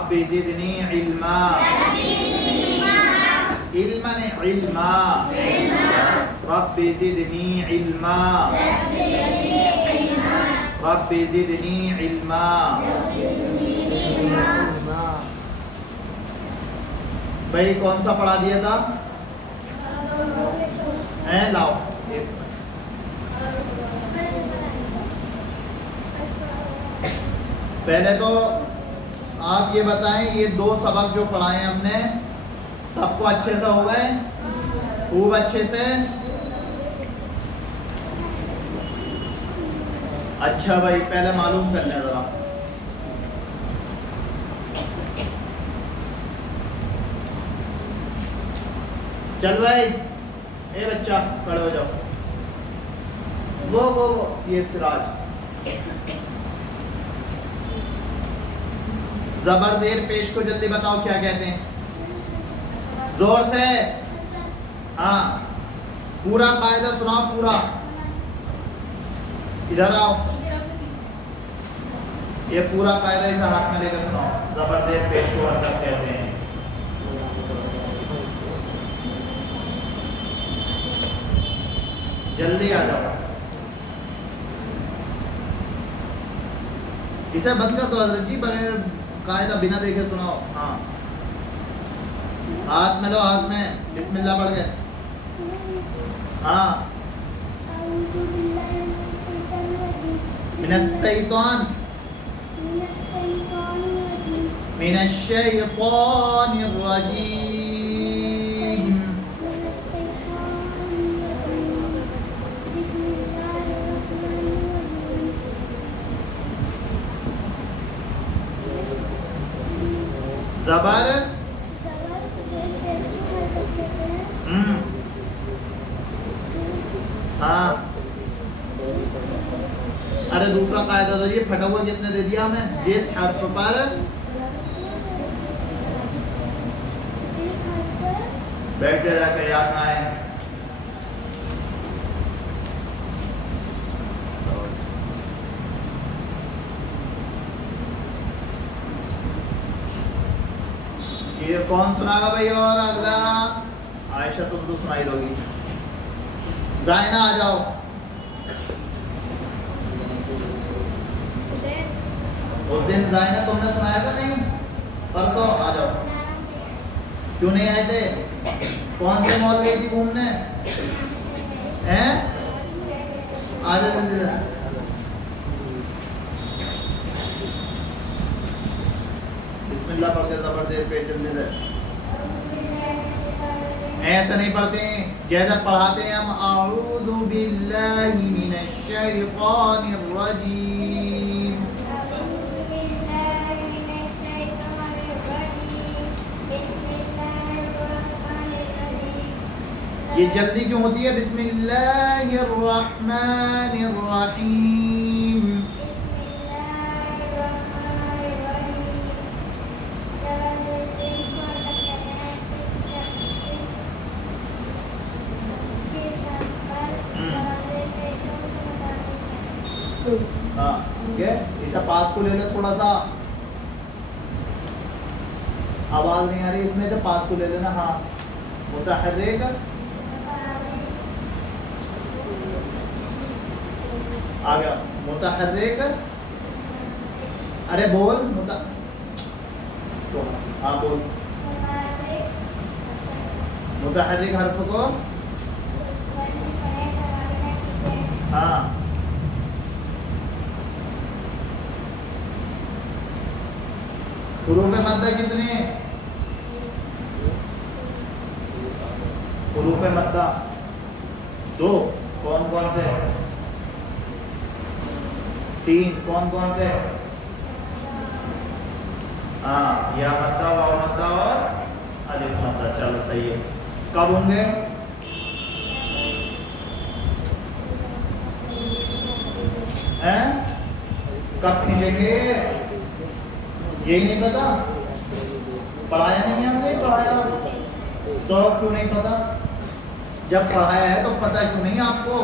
रब्बी ज़िदनी इल्मा, इल्मा ने इल्मा, रब्बी ज़िदनी इल्मा, रब्बी ज़िदनी इल्मा। भाई कौन सा पढ़ा दिया था? लाओ पहले तो आप ये बताएं, ये 2 सबक जो पढ़ाए हमने सबको अच्छे से हो गए? खूब अच्छे से। अच्छा भाई पहले मालूम कर लें जरा। चल भाई, ए बच्चा खड़े हो जाओ। वो ये सिराज। जबरदेर पेश को जल्दी बताओ क्या कहते हैं? जोर से। हाँ पूरा कायदा सुनाओ पूरा। इधर आओ, ये पूरा कायदा इसे हाथ में लेकर सुनाओ। जबरदेर पेश को हरकत कहते हैं। जल्दी आ जाओ। इसे बंद कर दो हजरत जी, बगैर कायदा बिना देखे सुनाओ। हाँ हाथ में लो, हाथ में बिस्मिल्लाह पढ़ के। हाँ मिनश्शैतान, मिनश्शैतानिर रजीम। जबर हाँ। अरे दूसरा कायदा तो ये फटा हुआ किसने दे दिया हमें? जिस हर्फ पर बैठ जाकर याद ना आए। ये कौन सुनागा भाई? और अगला आयशा तुम तो सुनाई दोगी। जायना आ जाओ। उस दिन जायना तुमने सुनाया था नहीं? परसों आ जाओ। क्यों नहीं आए थे? कौन से मॉल गई थी घूमने? हैं? आ जाओ जल्दी। बिस्मिल्लाह पढ़ के जबरदेर पे जल्दी से। ऐसा नहीं पढ़ते जैसा पढ़ाते हैं हम। अऊज़ु बिल्लाहि मिनश शैतानिर रजीम। ये जल्दी क्यों होती है? बिस्मिल्लाहिर रहमानिर रहीम। हाँ ठीक है, इसे पास को ले लो थोड़ा सा। आवाज नहीं आ रही इसमें, तो पास को ले लेना। हाँ मुतहर्रिक आ गया। मुतहर्रिक, अरे बोल तो हाँ बोल। मुतहर्रिक हर्फ को हाँ हुरूफ मद्दा कितने? हुरूफ मद्दा 2। कौन कौन से? 3। कौन कौन से? हाँ या मद्दा, वाव मद्दा और अलिफ मद्दा। चलो सही है। कब होंगे? हैं? कब खींचेंगे? यही नहीं पता? पढ़ाया नहीं है हमने? पढ़ाया तो क्यों नहीं पता? जब पढ़ाया है तो पता क्यों नहीं आपको?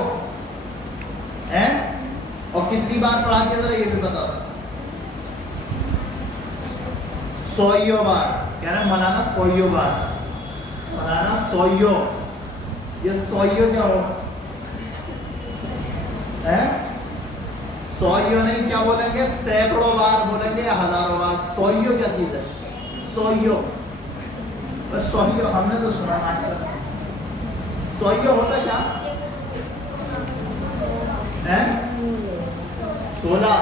हैं? और कितनी बार पढ़ा दिया जरा ये भी बता। सौयों बार, क्या ना मनाना सौयों बार, मनाना सौयों। ये सौयों क्या हो है? सौयों नहीं, क्या बोलेंगे? सैकड़ों बार बोलेंगे या हजारों बार? सौयों क्या चीज है? सौयों, बस सौयों हमने तो सुना आजकल। सौयों होता क्या है? 16।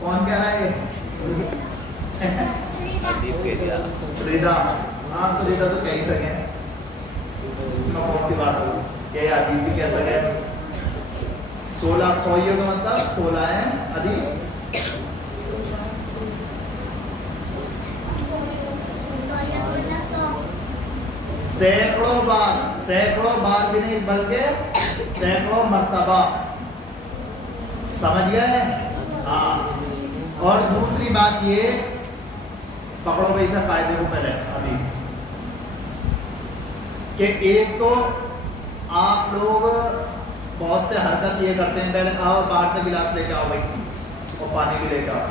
कौन कह रहा है ये? रिदा। हाँ तो रिदा तो कह ही सके, इसमें कौन सी बात हो? क्या अदीब भी कह सके? 16 सौयों का मतलब 16 है अदीब। सैकड़ों बार भी नहीं बल्कि सैकड़ों मर्तबा। समझ गए? हाँ। और दूसरी बात ये, पकड़ो भाई सब कायदे को पहले अभी, कि एक तो आप लोग बहुत से हरकत ये करते हैं, पहले आओ बाहर से गिलास लेके आओ भाई और पानी भी लेके आओ।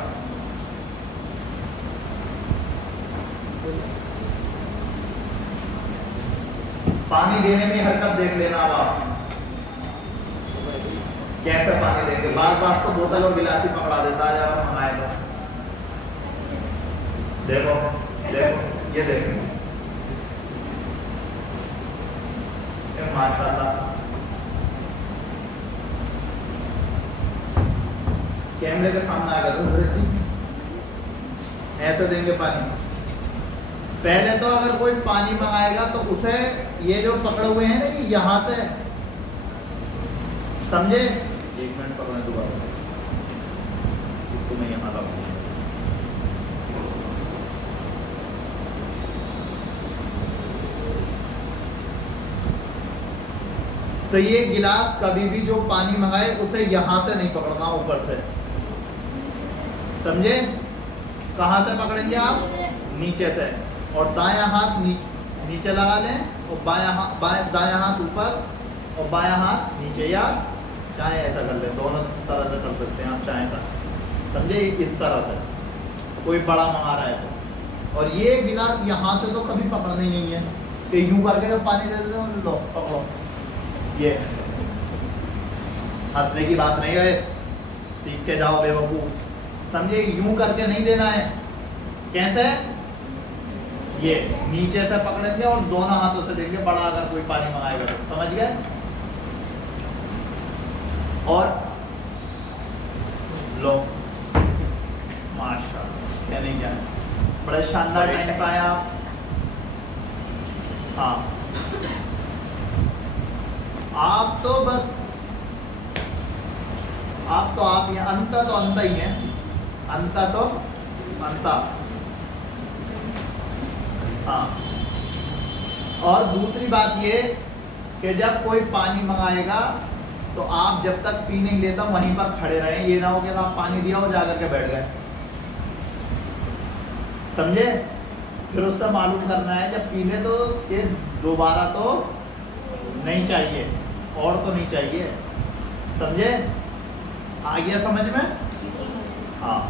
पानी देने में हरकत देख लेना। अब आप कैसे पानी देंगे? बार बार तो बोतल और गिलास ही पकड़ा देता है जब मंगाए तो। देखो देखो ये देखो, माशाल्लाह कैमरे के सामने आ गया ऐसे देंगे पानी। पहले तो अगर कोई पानी मंगाएगा तो उसे ये जो पकड़े हुए हैं ना, ये यहां से, समझे? 1 मिनट पकड़ने दोबारा, इसको मैं यहां लगाऊंगा। तो ये गिलास कभी भी जो पानी मंगाए उसे यहां से नहीं पकड़ना, ऊपर से, समझे? कहां से पकड़ेंगे आप? नीचे से। और दायां हाथ नीचे लगा लें और दायां हाथ ऊपर और बायां हाथ नीचे, या चाहे ऐसा कर लें, दोनों तरह से कर सकते हैं आप चाहें तो, समझे? इस तरह से कोई बड़ा मंगा रहा है तो। और ये गिलास यहाँ से तो कभी पकड़ना ही नहीं है कि यूं करके जब पानी दे देते हो, लो पकड़ो। ये हंसने की बात नहीं है, सीख के जाओ बेवकूफ, समझे? यूं करके नहीं देना है। कैसे? ये नीचे से पकड़ेंगे और दोनों हाथों से देंगे, बड़ा अगर कोई पानी मंगाएगा तो, समझ गए? और लो, माशाल्लाह, क्या नहीं क्या, बड़ा शानदार टाइम पाया आप। हाँ, आप तो बस आप ये अंत तो अंत ही है, अंत तो अंत। हाँ। और दूसरी बात ये कि जब कोई पानी मंगाएगा तो आप जब तक पी नहीं लेता वहीं पर खड़े रहें। ये ना हो कि आप पानी दिया और जाकर के बैठ गए, समझे? फिर उससे मालूम करना है जब पी ले तो ये दोबारा तो नहीं चाहिए, और तो नहीं चाहिए, समझे? आ गया समझ में? हाँ,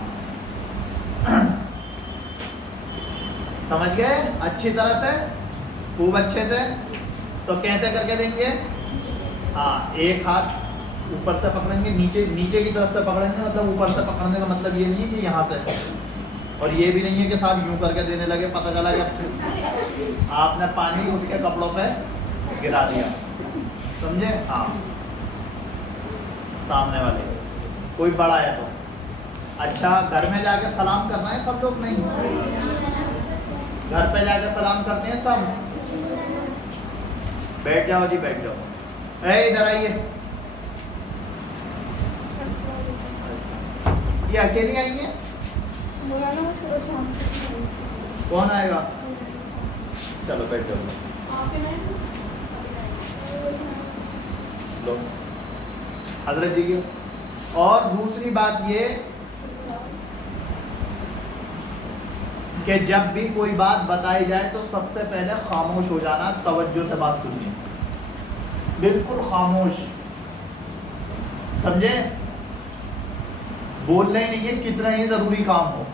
समझ गए अच्छी तरह से, खूब अच्छे से। तो कैसे करके देंगे? हाँ, एक हाथ ऊपर से पकड़ेंगे, नीचे की तरफ से पकड़ेंगे, मतलब ऊपर से पकड़ने का मतलब ये नहीं है कि यहाँ से, और ये भी नहीं है कि साहब यूं करके देने लगे, पता चला कि आपने पानी उसके कपड़ों पे गिरा दिया, समझे? हाँ, सामने वाले कोई बड़ा है तो। अच्छा, घर में जाके सलाम करना है सब लोग? नहीं, घर पे जाके सलाम करते हैं सब? बैठ जाओ जी, बैठ जाओ। इधर आइए, ये अकेली आई है? कौन आएगा? चलो बैठ जाओ। लो हजरत जी की। और दूसरी बात ये कि जब भी कोई बात बताई जाए तो सबसे पहले खामोश हो जाना, तवज्जो से बात सुनिए, बिल्कुल खामोश, समझे? बोलना ही नहीं है, कितना ही जरूरी काम हो।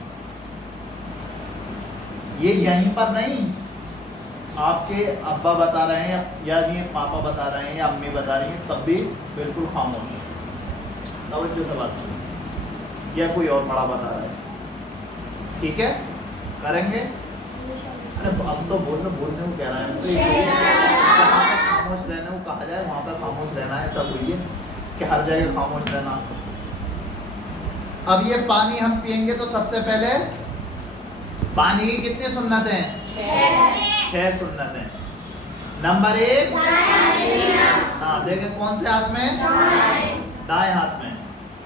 ये यहीं पर नहीं, आपके अब्बा बता रहे हैं या ये पापा बता रहे हैं या अम्मी बता रही हैं, तब भी बिल्कुल खामोश, तवज्जो से बात करें, या कोई और बड़ा बता रहा है, ठीक है, करेंगे। अरे हम तो बोलने को कह रहे हैं, जहाँ पर खामोश रहना वो कहा जाए वहाँ पर खामोश रहना है, ऐसा कोई है कि हर जगह खामोश रहना। अब ये पानी हम पियेंगे तो सबसे पहले पानी की कितनी सुन्नतें हैं? 6 सुन्नतें। नंबर 1, हाँ देखें कौन से हाथ में? दाएं हाथ में।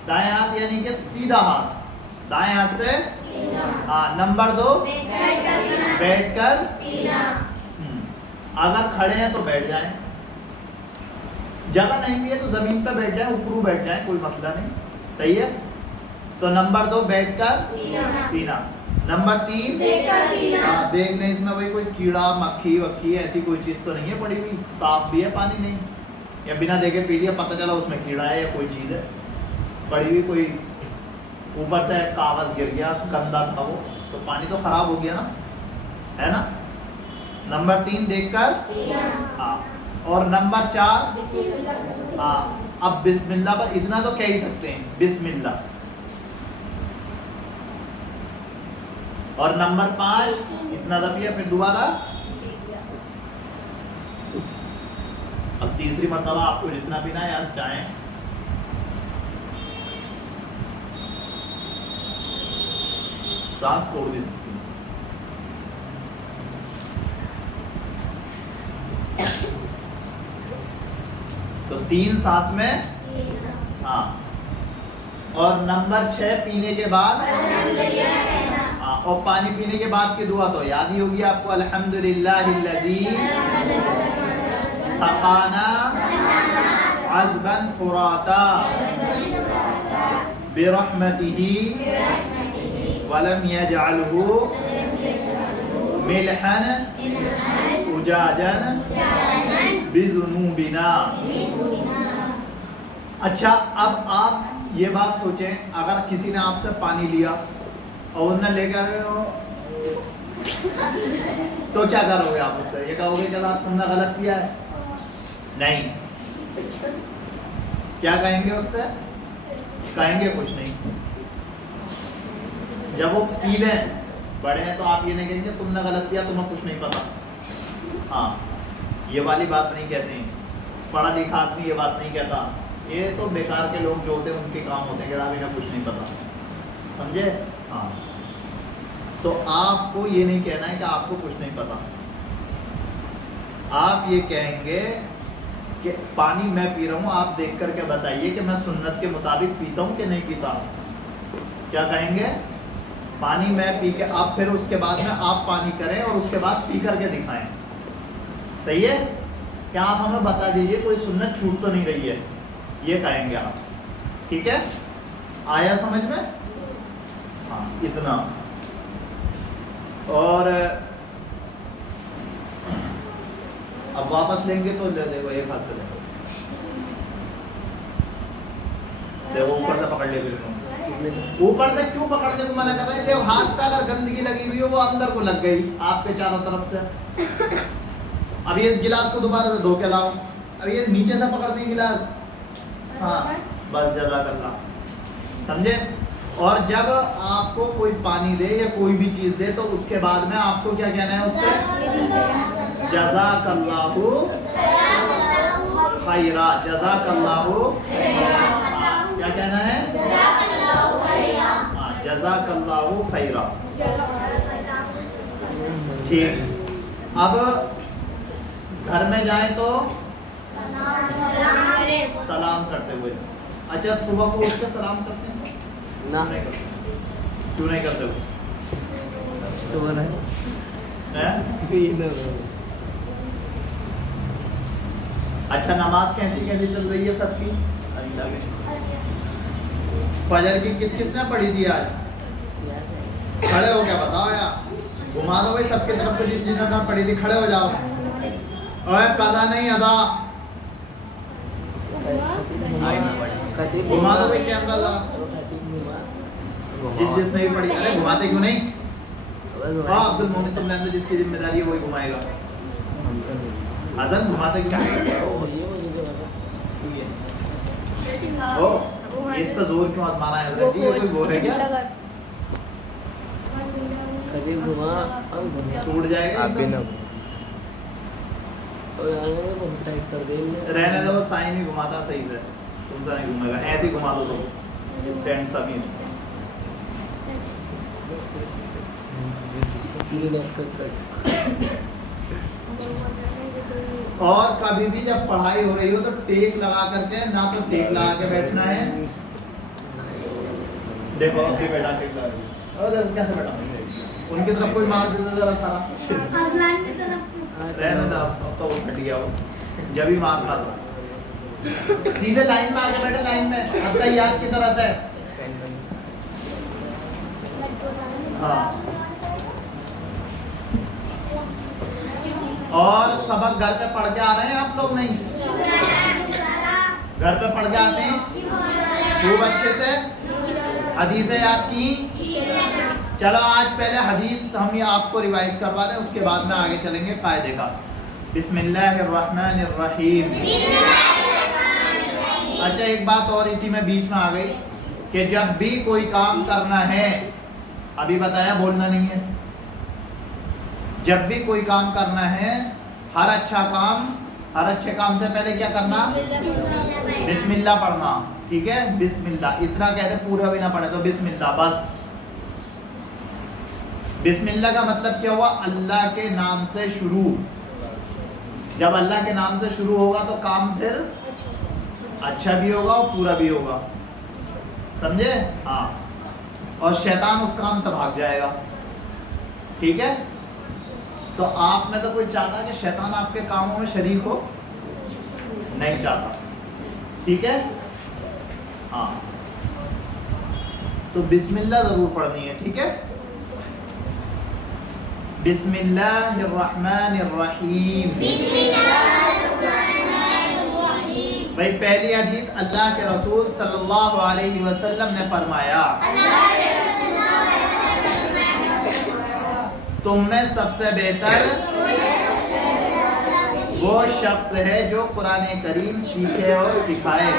दाएं हाथ यानी कि सीधा हाथ, दाएं हाथ से। हाँ। नंबर 2, बैठकर। अगर खड़े हैं तो बैठ जाएं, जगह नहीं भी है तो जमीन पर बैठ जाएं, ऊपरू बैठ जाएं, कोई मसला नहीं, सही है। तो नंबर 2 बैठकर पीना। नंबर 3 देख लें इसमें भाई कोई कीड़ा मक्खी वक्खी ऐसी कोई चीज तो नहीं है पड़ी हुई, साफ भी है पानी, नहीं या बिना देखे पी लिया, पता चला उसमें कीड़ा है या कोई चीज है पड़ी हुई, कोई ऊपर से कागज गिर गया, गंदा था वो, तो पानी तो खराब हो गया ना, है ना। नंबर 3 देखकर। हाँ। और नंबर 4, हाँ अब बिस्मिल्लाह, बस इतना तो कह ही सकते हैं, बिस्मिल्लाह। और नंबर 5 इतना दबिया, फिर दोबारा। अब तीसरी मर्तबा आपको जितना पीना है आप चाहें, सांस तोड़ भी सकती है। तो 3 सांस में, हाँ। और नंबर 6 पीने के बाद, हाँ, और पानी पीने के बाद की दुआ तो याद ही होगी आपको, अल्हम्दुलिल्लाहिल्लज़ी सक़ाना अज़बन फ़ुराता बिरहमतिही वलम यजअलहु मिल्हन उजाजन बिज़ुनूबिना। अच्छा, अब आप ये बात सोचें, अगर किसी ने आपसे पानी लिया और उन्हें लेकर गए हो तो क्या करोगे आप उससे? ये कहोगे कि तुमने गलत किया है? नहीं, क्या कहेंगे उससे? कहेंगे कुछ नहीं। जब वो पी लें, बड़े हैं, तो आप ये नहीं कहेंगे तुमने गलत किया, तुम्हें कुछ नहीं पता। हाँ, ये वाली बात नहीं कहते हैं, पढ़ा लिखा आदमी ये बात नहीं कहता। ये तो बेकार के लोग जो होते हैं उनके काम होते हैं कि आप इन्हें कुछ नहीं पता, समझे? हाँ, तो आपको ये नहीं कहना है कि आपको कुछ नहीं पता, आप ये कहेंगे कि पानी मैं पी रहा हूँ, आप देख करके बताइए कि मैं सुन्नत के मुताबिक पीता हूँ कि नहीं पीता हूँ। क्या कहेंगे? पानी मैं पी के, आप फिर उसके बाद में आप पानी करें और उसके बाद पी करके दिखाएं, सही है? क्या आप हमें बता दीजिए कोई सुन्नत छूट तो नहीं रही है, ये कहेंगे आप, ठीक है? आया समझ में? हाँ, इतना। और अब वापस लेंगे तो ले देखो, एक हाथ से देखो, देखो ऊपर से पकड़ ले, फिर ऊपर से क्यों पकड़ने को मना कर रहे हैं? देखो हाथ पे अगर गंदगी लगी हुई हो वो अंदर को लग गई आपके चारों तरफ से। अब ये गिलास को दोबारा से धो के लाओ, अब ये नीचे से पकड़ते हैं गिलास, हाँ बस जज़ाकल्लाह, समझे? और जब आपको कोई पानी दे या कोई भी चीज दे तो उसके बाद में आपको क्या कहना है उससे? जज़ाकल्लाहु खैरा, जज़ाकल्लाहु खैरा। क्या कहना है? हाँ, जज़ाकल्लाहु खैरा। ठीक। अब घर में जाए तो सलाम करते हुए। अच्छा, सुबह को उठ के सलाम करते हैं ना? नहीं करते। क्यों नहीं करते हो? सुबह नहीं अच्छा, नमाज कैसी कैसी चल रही है सबकी? फजर की किस किस ने पढ़ी थी आज? खड़े हो क्या बताओ यार, घुमा दो भाई सबके तरफ से, जिन्होंने पढ़ी थी खड़े हो जाओ। और कदा नहीं अदा, घुमा दो भाई कैमरा जरा, जिसने भी पढ़ी। अरे घुमाते क्यों नहीं? हाँ अब्दुल मोमिन तुमने अंदर जिसकी जिम्मेदारी है वही घुमाएगा। हसन घुमाते क्यों ओ ये इस पर जोर क्यों आजमाना है हजरत जी? ये कोई वो है क्या? कभी घुमा टूट जाएगा आप भी ना एकदम। बहुत टाइट कर देंगे। रहने दो, साइन ही घुमाता सही से, तुमसे नहीं घूमेगा। ऐसे ही घुमा दो तो स्टैंड सभी। और कभी भी जब पढ़ाई हो रही हो तो टेक लगा करके, ना तो टेक लगा के बैठना है। देखो अभी बैठा टेक लगा के, और देखो कैसे बैठा, उनकी तरफ कोई मार देता जरा सारा आसमान की तरफ रहने दो। अब तो वो फट गया वो, जब ही मारना था। सीधे लाइन में आके बैठे, लाइन में अब तक याद की तरह से। हाँ और सबक घर पे पढ़ के आ रहे हैं आप लोग? नहीं घर पे पढ़ के आते हैं खूब अच्छे से? हदीसें याद की? चलो आज पहले हदीस हम ये आपको रिवाइज करवा दें, उसके बाद में आगे चलेंगे कायदे का। बिस्मिल्लाहिर्रहमानिर्रहीम। अच्छा एक बात और इसी में बीच में आ गई कि जब भी कोई काम करना है, अभी बताया बोलना नहीं है, जब भी कोई काम करना है, हर अच्छा काम, हर अच्छे काम से पहले क्या करना? बिस्मिल्लाह पढ़ना। ठीक है, बिस्मिल्लाह इतना कहते, पूरा भी ना पढ़े तो बिस्मिल्लाह बस। बिस्मिल्लाह का मतलब क्या हुआ? अल्लाह के नाम से शुरू। जब अल्लाह के नाम से शुरू होगा तो काम फिर अच्छा भी होगा और पूरा भी होगा, समझे? हाँ, और शैतान उस काम से भाग जाएगा। ठीक है, तो आप में तो कोई चाहता है कि शैतान आपके कामों में शरीक हो? नहीं चाहता। ठीक है, हाँ, तो बिस्मिल्लाह जरूर पढ़नी है। ठीक है, बिस्मिल्लाहिर्रहमानिर्रहीम। भाई पहली हदीस अल्लाह के रसूल सल्लल्लाहु अलैहि वसल्लम ने फरमाया, तुम में सबसे बेहतर वो शख्स है जो कुरान करीम सीखे और सिखाए।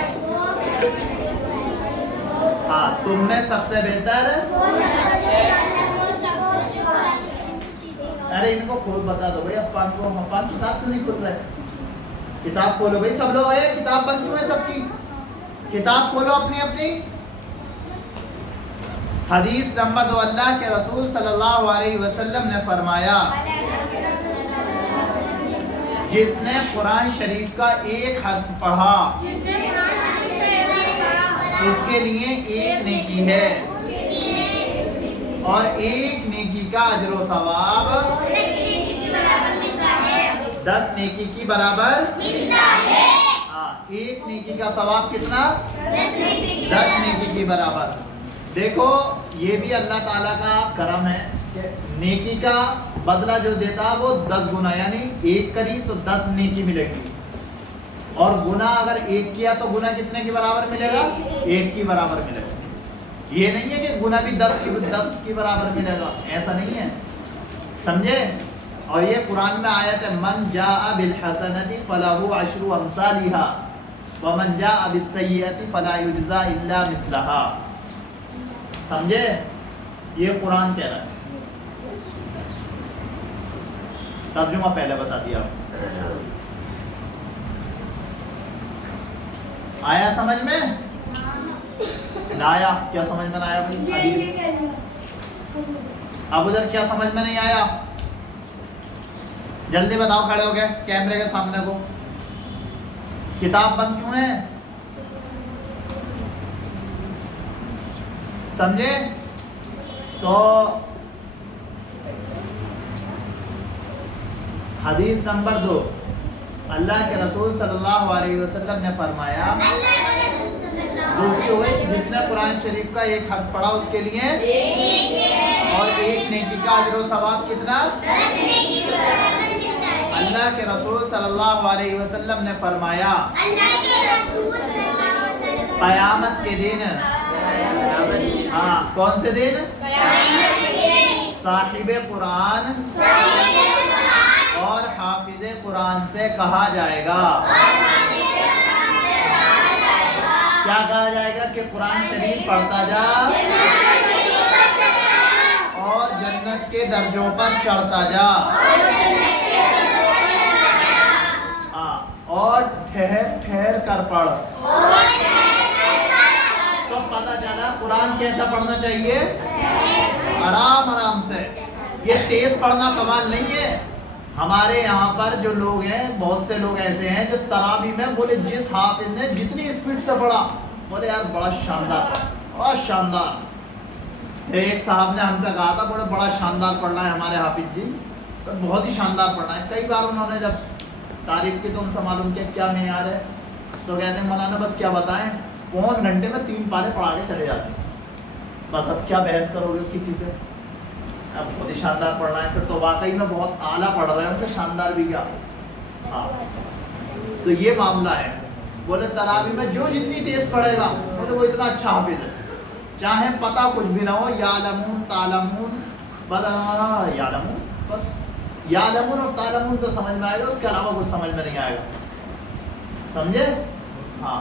हाँ, तुम में सबसे बेहतर। अरे इनको खुद बता दो भाई, अफान को, अफान किताब क्यों नहीं खुल रहा है? किताब खोलो भाई सब लोग। किताब बंद क्यों है सबकी? किताब खोलो अपनी अपनी। हदीस नंबर 2, अल्लाह के रसूल सल्लल्लाहु अलैहि वसल्लम ने फरमाया, जिसने कुरान शरीफ का एक हर्फ पढ़ा उसके लिए एक नेकी है और एक नेकी का अजर व सवाब 10 नेकी की बराबर मिलता है। हाँ, एक नेकी का सवाब कितना? 10 नेकी की बराबर। देखो ये भी अल्लाह ताला का करम है कि नेकी का बदला जो देता वो 10 गुना, यानी एक करी तो 10 नेकी मिलेगी, और गुना अगर एक किया तो गुना कितने की बराबर मिलेगा? 1 की बराबर मिलेगा। ये नहीं है कि गुना भी 10 की बराबर मिलेगा, ऐसा नहीं है, समझे? और ये कुरान में आयत है, मन जाअ बिल हसनति फलहु अशरु अमसालिहा व मन जाअ बिस सय्यति फला युजज़ा इल्ला मिस्लहा। समझे? ये कुरान कह रहा है। तर्जुमा पहले बता दिया। आया समझ में? ना आया? क्या समझ में ना आया भाई? अब उधर क्या समझ में नहीं आया? जल्दी बताओ, खड़े हो गए कैमरे के सामने को। किताब बंद क्यों है? समझे? तो हदीस नंबर 2, अल्लाह के रसूल सल्लल्लाहु अलैहि वसल्लम ने फरमाया, दूसरी हुई जिसने कुरान शरीफ का एक हर्फ पढ़ा उसके लिए और एक नेकी का अजर व सवाब कितना? अल्लाह के रसूल सल्लल्लाहु अलैहि वसल्लम ने फरमाया, क़यामत के दिन, हाँ कौन से दिन? साहिब कुरान और हाफिज कुरान से कहा जाएगा। क्या कहा जाएगा? कि कुरान शरीफ पढ़ता जा और जन्नत के दर्जों पर चढ़ता जा। और ठहर ठहर कर पढ़। तो पता चला कुरान कैसा पढ़ना चाहिए? आराम आराम से। ये तेज पढ़ना कमाल नहीं है। हमारे यहाँ पर जो लोग हैं, बहुत से लोग ऐसे हैं जो तरावी में बोले जिस हाफिज ने जितनी स्पीड से पढ़ा, बोले यार बड़ा शानदार, बहुत शानदार। एक साहब ने हमसे कहा था बोले बड़ा शानदार पढ़ना है हमारे हाफिज जी, तो बहुत ही शानदार पढ़ना है। कई बार उन्होंने जब तारीफ की तो उनसे मालूम किया क्या मेयार है, तो कहते हैं मौलाना बस क्या बताएं, पौन घंटे में 3 पारे पढ़ा के चले जाते हैं। बस अब क्या बहस करोगे किसी से? अब बहुत ही शानदार पढ़ना है, फिर तो वाकई में बहुत आला पढ़ रहे हैं, उनके शानदार भी क्या। हाँ, तो ये मामला है। बोले तरावी में जो जितनी तेज पढ़ेगा बोले वो इतना अच्छा हाफिज है, चाहे पता कुछ भी ना हो। यालमून तालमून यालमून, बस यालमून और तालमून तो समझ में आएगा, उसके अलावा कुछ समझ में नहीं आएगा। समझे? हाँ।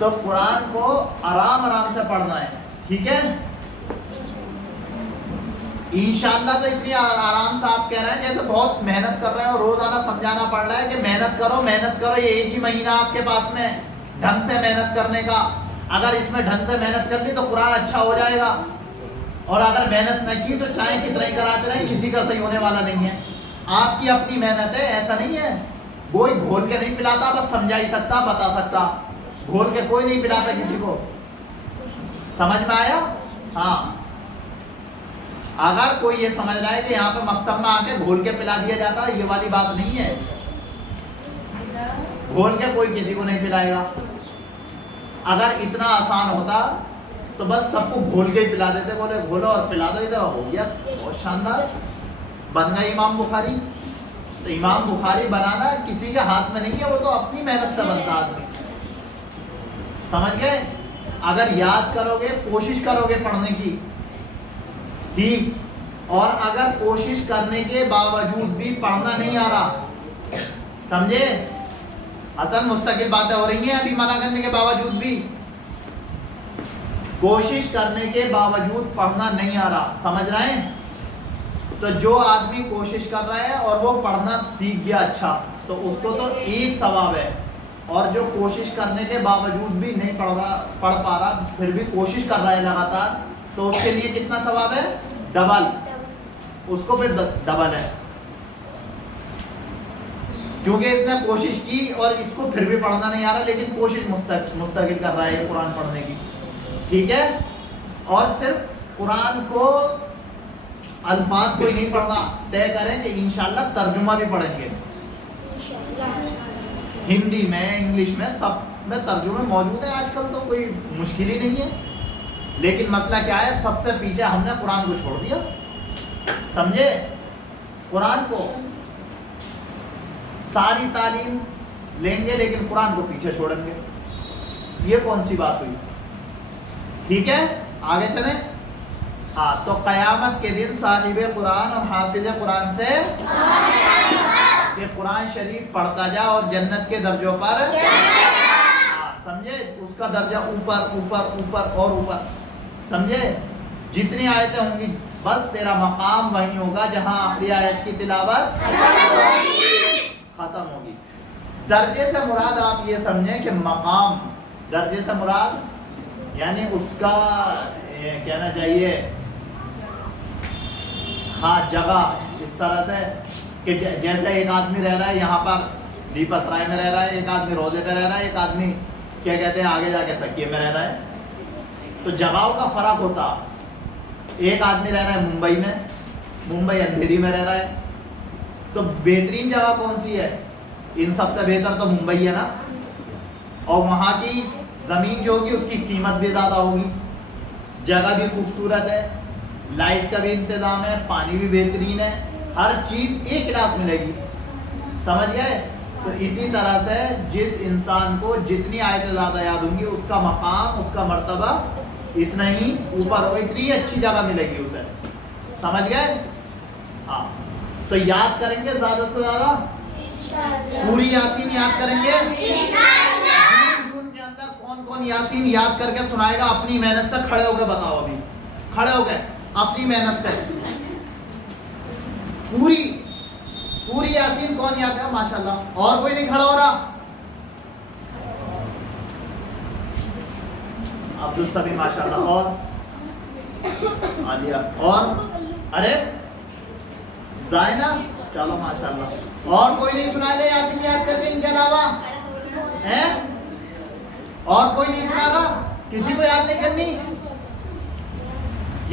तो कुरान को आराम आराम से पढ़ना है, ठीक है? इंशाअल्लाह। तो इतनी आराम से आप कह रहे हैं जैसे बहुत मेहनत कर रहे हैं और रोजाना समझाना पड़ रहा है कि मेहनत करो मेहनत करो। ये एक ही महीना आपके पास में ढंग से मेहनत करने का। अगर इसमें ढंग से मेहनत कर ली तो कुरान अच्छा हो जाएगा, और अगर मेहनत न की तो चाहे कितना ही कराते रहें, किसी का सही होने वाला नहीं है। आपकी अपनी मेहनत है, ऐसा नहीं है। कोई घोल के नहीं पिलाता, बस समझा ही सकता, बता सकता। घोल के कोई नहीं पिलाता किसी को। समझ में आया? हाँ। अगर कोई ये समझ रहा है कि यहाँ पे मकतब में आके घोल के पिला दिया जाता है, ये वाली बात नहीं है। घोल के कोई किसी को नहीं पिलाएगा। अगर इतना आसान होता तो बस सबको घोल के ही पिला देते, बोले घोलो और पिला दो, इधर हो गया, बहुत शानदार बन गया इमाम बुखारी। तो इमाम बुखारी बनाना किसी के हाथ में नहीं है, वो तो अपनी मेहनत से बनता आदमी। समझ गए? अगर याद करोगे, कोशिश करोगे पढ़ने की, ठीक, और अगर कोशिश करने के बावजूद भी पढ़ना नहीं आ रहा, समझे? असल मुस्तकिल बातें हो रही हैं अभी, मना करने के बावजूद भी। कोशिश करने के बावजूद पढ़ना नहीं आ रहा, समझ रहे हैं? तो जो आदमी कोशिश कर रहा है और वो पढ़ना सीख गया अच्छा, तो उसको तो एक सवाब है। और जो कोशिश करने के बावजूद भी नहीं पढ़ पा रहा, फिर भी कोशिश कर रहा है लगातार, तो उसके लिए कितना सवाब है? डबल। उसको फिर डबल है, क्योंकि इसने कोशिश की और इसको फिर भी पढ़ना नहीं आ रहा, लेकिन कोशिश मुस्तकिल कर रहा है कुरान पढ़ने की, ठीक है? और सिर्फ कुरान को अल्फाज को ही नहीं पढ़ना, तय करें कि इंशाल्लाह तर्जुमा भी पढ़ेंगे। हिंदी में, इंग्लिश में, सब में तर्जुमे मौजूद है आजकल, तो कोई मुश्किल ही नहीं है। लेकिन मसला क्या है? सबसे पीछे हमने कुरान को छोड़ दिया, समझे? कुरान को सारी तालीम लेंगे लेकिन कुरान को पीछे छोड़ेंगे, ये कौन सी बात हुई? ठीक है, आगे चलें। हाँ, तो क़यामत के दिन साहिबे कुरान और हाफिज कुरान से कि कुरान शरीफ पढ़ता जा और जन्नत के दर्जों पर, समझे? उसका दर्जा ऊपर ऊपर ऊपर और ऊपर, समझे? जितनी आयतें होंगी बस तेरा मकाम वहीं होगा जहां आखिरी आयत की तिलावत खत्म होगी। दर्जे से मुराद आप ये समझें कि मकाम, दर्जे से मुराद यानी उसका कहना चाहिए, हाँ, जगह। इस तरह से कि जैसे एक आदमी रह रहा है यहाँ पर दीपसराय में रह रहा है, एक आदमी रोजे पे रह रहा है, एक आदमी क्या कहते हैं आगे जाके तकिए में रह रहा है, तो जगहों का फर्क होता। एक आदमी रह रहा है मुंबई में, मुंबई अंधेरी में रह रहा है, तो बेहतरीन जगह कौन सी है? इन सबसे बेहतर तो मुंबई है ना। और वहाँ की ज़मीन जो होगी उसकी कीमत भी ज़्यादा होगी, जगह भी खूबसूरत है, लाइट का भी इंतज़ाम है, पानी भी बेहतरीन है, हर चीज़ एक क्लास मिलेगी, समझ गए? तो इसी तरह से जिस इंसान को जितनी आयतें ज़्यादा याद होंगी उसका मकाम, उसका मर्तबा इतना ही ऊपर होगा, इतनी ही अच्छी जगह मिलेगी उसे। समझ गए? हाँ, तो याद करेंगे ज्यादा से ज्यादा, पूरी यासीन याद करेंगे। जून के अंदर कौन कौन यासीन याद करके सुनाएगा? अपनी मेहनत से खड़े होकर बताओ, अभी खड़े होकर अपनी मेहनत से पूरी यासीन कौन याद है? माशाल्लाह। और कोई नहीं खड़ा हो रहा? अब्दुल सभी माशाल्लाह। और आलिया, और अरे जायना, चलो माशाल्लाह। और कोई नहीं सुनाएगा यासीन याद करके इनके अलावा? हैं? और कोई नहीं सुनाएगा? किसी को याद नहीं करनी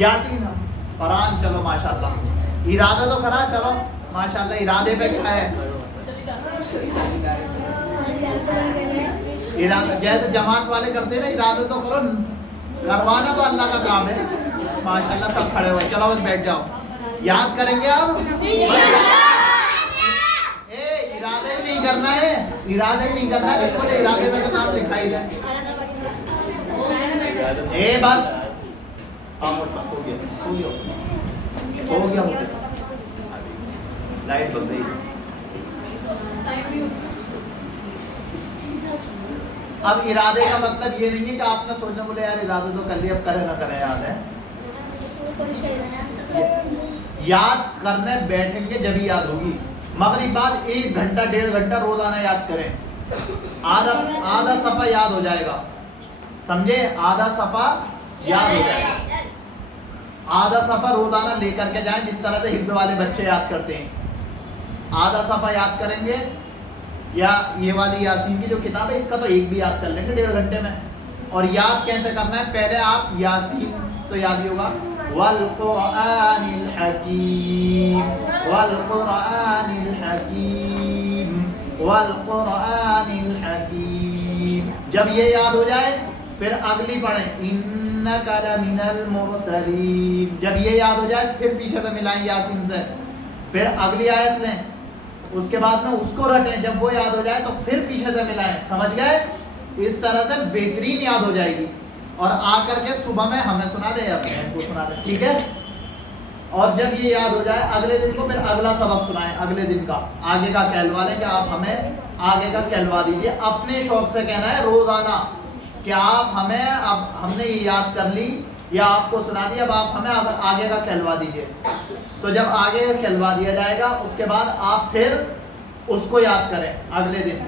यासीन? फरहान, चलो माशाल्लाह। इरादा तो करा, चलो माशाल्लाह। इरादे पे क्या है? इरादा जैसे जमात वाले करते हैं ना, इरादा तो करो, करवाना तो अल्लाह का काम है। माशाल्लाह, सब खड़े हुए, चलो बस बैठ जाओ। याद करेंगे आप? इरादा ही नहीं करना है, इरादा ही नहीं करना है। किसको तो इरादे में तो नाम लिखाई दे। बस हो गया लाइट बंद गई। अब इरादे का मतलब ये नहीं है कि आपने सोचना बोले यार इरादा तो कर लिया, अब करे ना करे। याद है, याद करने बैठेंगे जब ही याद होगी। मगरिब बाद 1 घंटा 1.5 घंटा रोजाना याद करें, आधा सफा याद हो जाएगा। समझे? आधा सफा याद हो जाएगा। आधा सफा रोजाना लेकर के जाएं, जिस तरह से हिफ्ज़ वाले बच्चे याद करते हैं। आधा सफा याद करेंगे, या ये वाली यासीन की जो किताब है इसका तो एक भी याद कर लेंगे 1.5 घंटे में। और याद कैसे करना है? पहले आप यासीन तो याद ही होगा, वल कुरआनिल हकीम, वल कुरआनिल हकीम, वल कुरआनिल हकीम। जब ये याद हो जाए फिर अगली पढ़ें, इन्नका लमिनल मुरसलीन। जब ये याद हो जाए फिर पीछे से मिलाएं यासीन से, फिर अगली आयत लें, उसके बाद में उसको रटें। जब वो याद हो जाए तो फिर पीछे से मिलाएं। समझ गए? इस तरह से बेहतरीन याद हो जाएगी। और आकर के सुबह में हमें सुना दे, अपने को सुना दे, ठीक है? और जब ये याद हो जाए अगले दिन को फिर अगला सबक सुनाएं, अगले दिन का आगे का कहलवा लें कि आप हमें आगे का कहलवा दीजिए। अपने शौक से कहना है रोजाना कि आप हमें, अब हमने ये याद कर ली या आपको सुना दिया, अब आप हमें आगे का कहलवा दीजिए। तो जब आगे का कहलवा दिया जाएगा उसके बाद आप फिर उसको याद करें अगले दिन।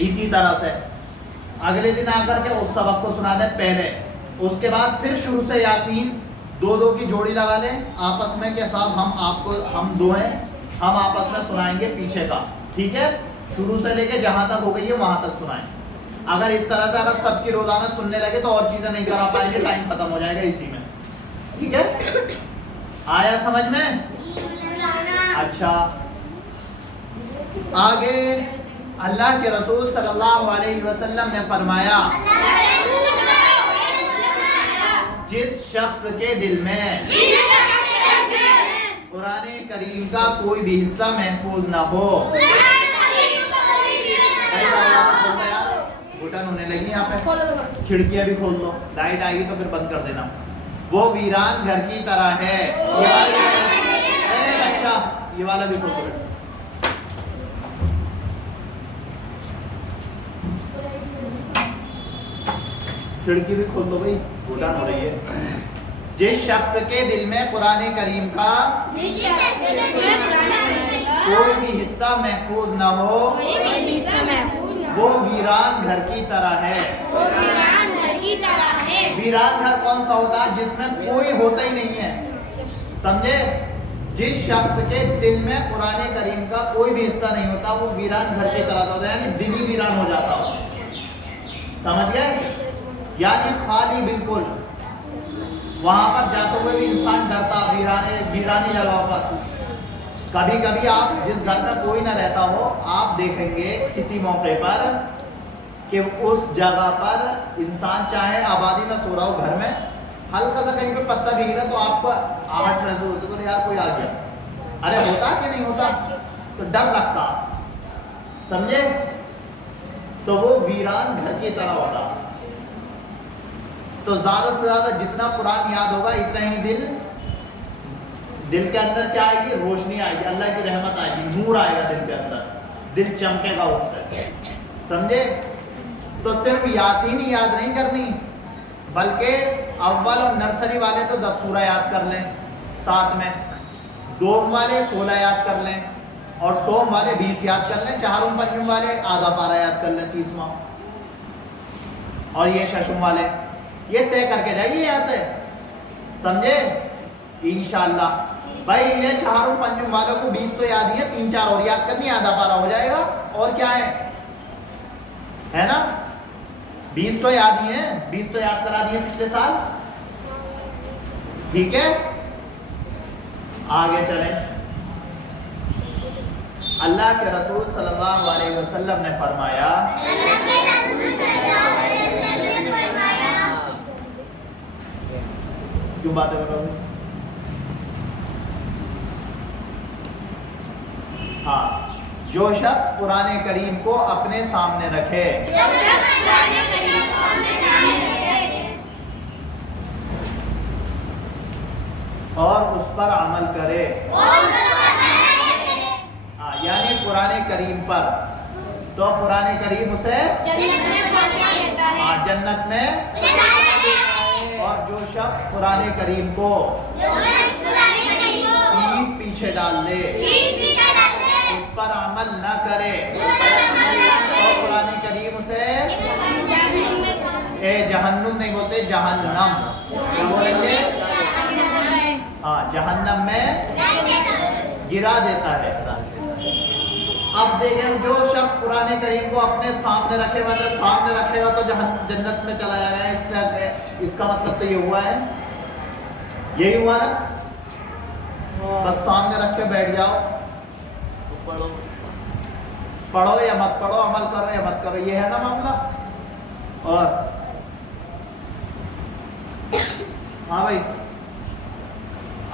इसी तरह से अगले दिन आकर के उस सबक को सुना दें पहले, उसके बाद फिर शुरू से यासीन 2-2 की जोड़ी लगा लें आपस में के साथ। हम दो हैं, हम आपस में सुनाएंगे पीछे का, ठीक है? शुरू से लेके जहां तक हो गई है वहां तक सुनाएं। अगर इस तरह से अगर सबकी रोजाना सुनने लगे तो और चीजें नहीं करा पाएंगे, टाइम खत्म हो जाएगा इसी में, ठीक है? आया समझ में? अच्छा, आगे अल्लाह के रसूल सल्लल्लाहु अलैहि वसल्लम ने फरमाया, जिस शख्स के दिल में कुरान करीम का कोई भी हिस्सा महफूज ना हो, घुटन होने लगी यहाँ पे, खिड़कियां भी खोल लो, लाइट आएगी तो फिर बंद कर देना। वो वीरान घर की तरह है। अच्छा, ये वाला भी खोल दो। खिड़की भी खोल दो भाई, घुटन हो रही है। जिस शख्स के दिल में कुरान करीम का कोई भी हिस्सा महफूज न हो, वो वीरान घर की तरह है। वीरान घर कौन सा होता है? जिसमें कोई होता ही नहीं है। समझे? जिस शख्स के दिल में कुरान करीम का कोई भी हिस्सा नहीं होता वो वीरान घर की तरह होता है, यानी दिल ही वीरान हो जाता हो। समझ गए? यानी खाली बिल्कुल, वहां पर जाते हुए भी इंसान डरता, वीरानी जगह पर। कभी कभी आप जिस घर में कोई ना रहता हो, आप देखेंगे किसी मौके पर कि उस जगह पर इंसान चाहे आबादी में सो रहा हो, घर में हल्का सा कहीं पे पत्ता भीग तो आपको आहट महसूस होती है, यार कोई आ गया। अरे होता कि नहीं होता? तो डर लगता, समझे? तो वो वीरान घर की तरह होता। तो ज्यादा से ज्यादा जितना कुरान याद होगा इतना ही दिल के अंदर क्या आएगी, रोशनी आएगी, अल्लाह की रहमत आएगी, नूर आएगा दिल के अंदर, दिल चमकेगा उससे। समझे? तो सिर्फ यासीन ही याद नहीं करनी, बल्कि अव्वल और नर्सरी वाले तो 10 सूरा याद कर लें साथ में, दोम वाले 16 याद कर लें, और सोम वाले 20 याद कर लें, चारुम पंजुम वाले आधा पारा याद कर लें 30वां, और ये शशुम वाले ये तय करके जाइए यहाँ से। समझे? इंशाअल्लाह। भाई ये चारों पंजुम वालों को 20 तो याद ही है, 3-4 और याद करनी, आधा पारा हो जाएगा। और क्या है ना? 20 तो याद ही है, 20 तो याद करा दिए पिछले साल। ठीक है, आगे चलें। अल्लाह के रसूल सल्लल्लाहु अलैहि वसल्लम ने फरमाया, क्यों बातें कर रहे हो? हाँ, जो शख्स कुरान करीम को अपने सामने रखे और उस पर अमल करे, यानी कुरान करीम पर, तो कुरान करीम उसे जन्नत में, और जो शख्स कुरान करीम को पीठ पीछे डाल दे, उस पर अमल न करे, तो कुरान करीम उसे जहन्नुम नहीं बोलते, जहन्नम क्या बोलेंगे? हाँ, जहन्नम में गिरा देता है। अब देखें, जो शख्स कुरान करीम को अपने सामने रखे, मतलब सामने रखेगा तो जन्नत में चला जाएगा। इसका मतलब तो ये हुआ है, यही हुआ ना? बस सामने रख के बैठ जाओ, पढ़ो या मत पढ़ो, अमल करो या मत करो, ये है ना मामला। और हाँ भाई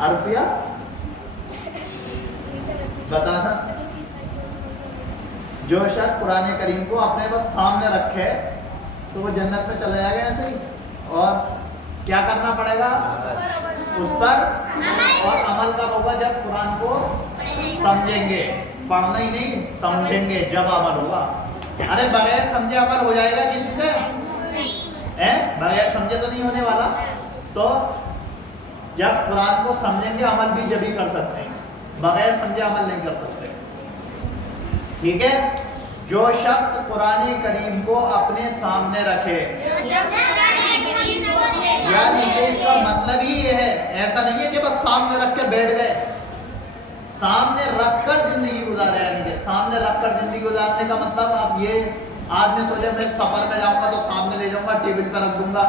अरफिया बता था, जो शख्स कुरान करीम को अपने बस सामने रखे तो वो जन्नत में चला जाएगा ऐसे ही। और क्या करना पड़ेगा? उस पर और अमल कब होगा? जब कुरान को समझेंगे, पढ़ना ही नहीं, समझेंगे, जब अमल होगा। अरे बगैर समझे अमल हो जाएगा किसी से? बगैर समझे तो नहीं होने वाला। तो जब कुरान को समझेंगे अमल भी जब ही कर सकते हैं, बगैर समझे अमल नहीं कर सकते। ठीक है? जो शख्स कुरान करीम को अपने सामने रखे, यानी इसका मतलब ही ये है, ऐसा नहीं है कि बस सामने रख के बैठ गए, सामने रखकर जिंदगी गुजारे। यानी कि सामने रखकर जिंदगी गुजारने का मतलब, आप ये आदमी सोचे मैं सफर में जाऊंगा तो सामने ले जाऊंगा, टेबल पर रख दूंगा,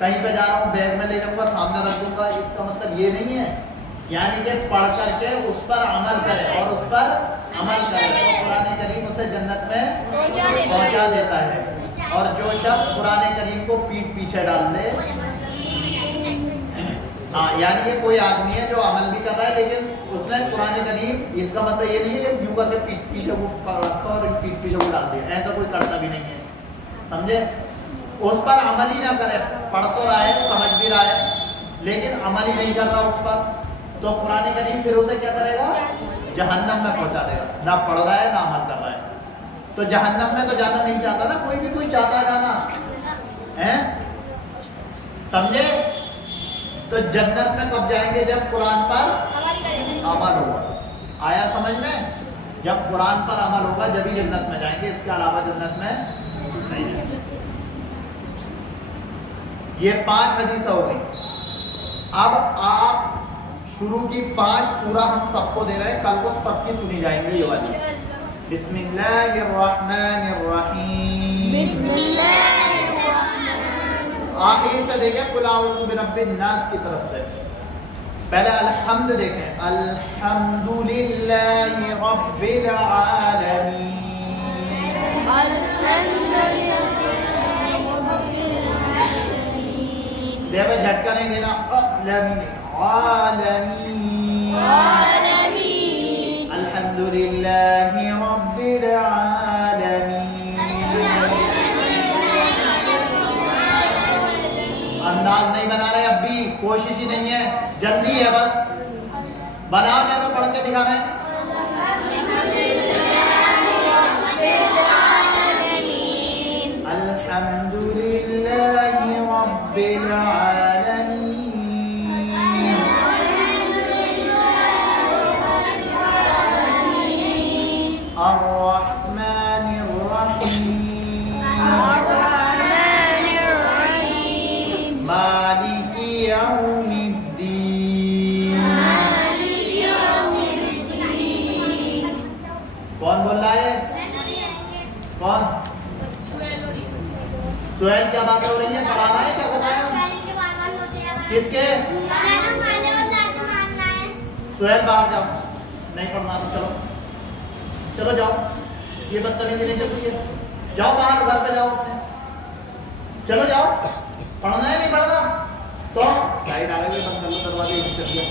कहीं पे जा रहा हूँ बैग में ले जाऊंगा, सामने रख दूंगा, इसका मतलब ये नहीं है। यानी कि पढ़ करके उस पर अमल करे, और उस पर अमल करे तो कुरान करीम उसे जन्नत में पहुंचा देता है। और जो शख्स कुरान करीम को पीठ पीछे डाल दे, हाँ, यानी कि कोई आदमी है जो अमल भी कर रहा है लेकिन उसने कुरान करीम, इसका मतलब ये नहीं है कि यूं करके पीठ पीछे वो रखा और पीठ पीछे वो डाल दिया, ऐसा कोई करता भी नहीं है। समझे? उस पर अमल ही ना करे, पढ़ तो रहा है, समझ भी रहा है, लेकिन अमल ही नहीं कर रहा उस पर, तो कुरान करीम फिर उसे क्या करेगा? जहन्नम में पहुंचा देगा। ना पढ़ रहा है ना अमल कर रहा है, तो जहन्नम में तो जाना नहीं चाहता ना, कोई भी कोई चाहता है जाना है। समझे? तो जन्नत में कब जाएंगे? जब कुरान पर अमल होगा। आया समझ में? जब कुरान पर अमल होगा जब ही जन्नत में जाएंगे, इसके अलावा जन्नत में नहीं जाएंगे। ये 5 हदीस हो गई। अब आप शुरू की 5 सूरा हम सबको दे रहे हैं, कल को सबकी सुनी जाएंगी ये वाली। आखिर से देखें, कुल आऊज़ु बिरब्बिन नास की तरफ से। पहले अल्हम्द देखें, अल्हम्दुलिल्लाहि रब्बिल आलमीन। देवे झटका नहीं देना, आलमीन आलमीन। अल्हम्दुलिल्लाहि रब्बिल आलमीन। कोशिश ही नहीं है, जल्दी है बस। बना क्या तो पढ़ के दिखा रहे हैं। अल्हम्दुलिल्लाहि रब्बिल आलमीन, अर्रहमानिर रहीम, मालिकी यौमिद्दीन। कौन बोल रहा है? कौन? सुहेल, क्या बात हो रही है? पढ़ाना है, क्या कर रहा है? किसके? सुहेल बाहर जाओ, नहीं पढ़ना तो चलो चलो जाओ, ये बदतमीजी नहीं चलती है। जाओ बाहर, घर पे जाओ अपने, चलो जाओ। पढ़ना है नहीं पढ़ना तो लाइट आ गई, बंद कर लो दरवाजे, यूज कर दिया।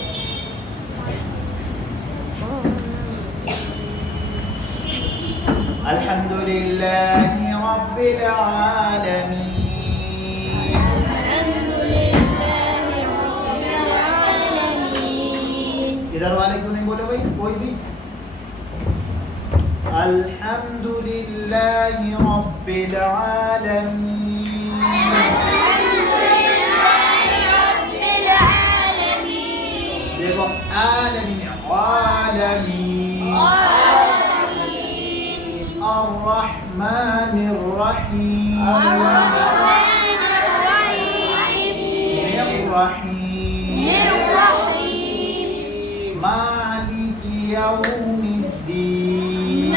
अल्हम्दुलिल्लाहि रब्बिल आलमीन, इधर वाले क्यों नहीं बोले भाई कोई भी? अल्हम्दुलिल्लाहि रब्बिल आलमीन, देखो आलमीन, आलमीन, अर्रहमानिर रहीम, निर्रहीम, मालिकी यौमिद्दीन,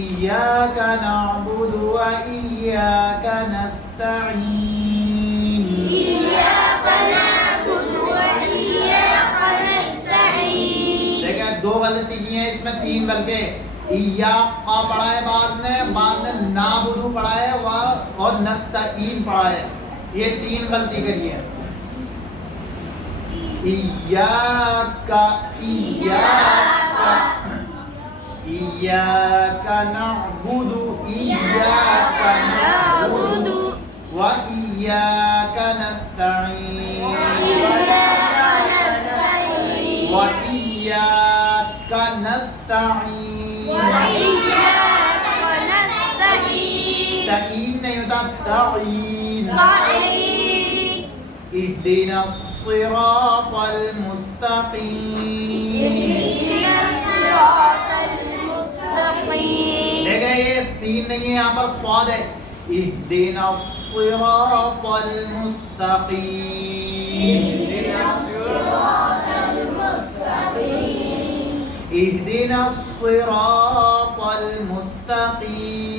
इय्याका नअबुदु व इय्याका नस्तईन, देखिए दो गलती की है इसमें, तीन बल्कि इय्याका पढ़ा है बाद में नाबुदु पढ़ा है और नस्तईन पढ़ा है, ये तीन गलती करी है। इय्याका इय्याका इय्याका नअबुदु इय्याका नअबुदु व इय्याका नस्तईन व इय्याका नस्तईन, तईन नहीं होता, तईन। इहदिना सिरातल मुस्तकीम, देखिए ये सीन नहीं है, यहाँ पर स्वाद है। इहदिना सिरातल मुस्तकीम, इहदिना सिरातल मुस्तकीम,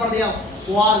पर दिया सवाल,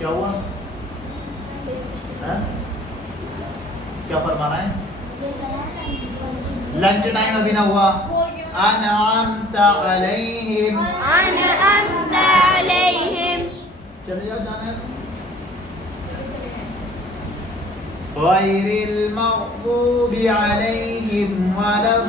क्या हुआ? क्या फरमाना है? लंच टाइम अभी ना हुआ। अनअमता अलैहिम, चले जाओ, जाना है। गैरिल मग़दूबि अलैहिम वलद्दाल्लीन,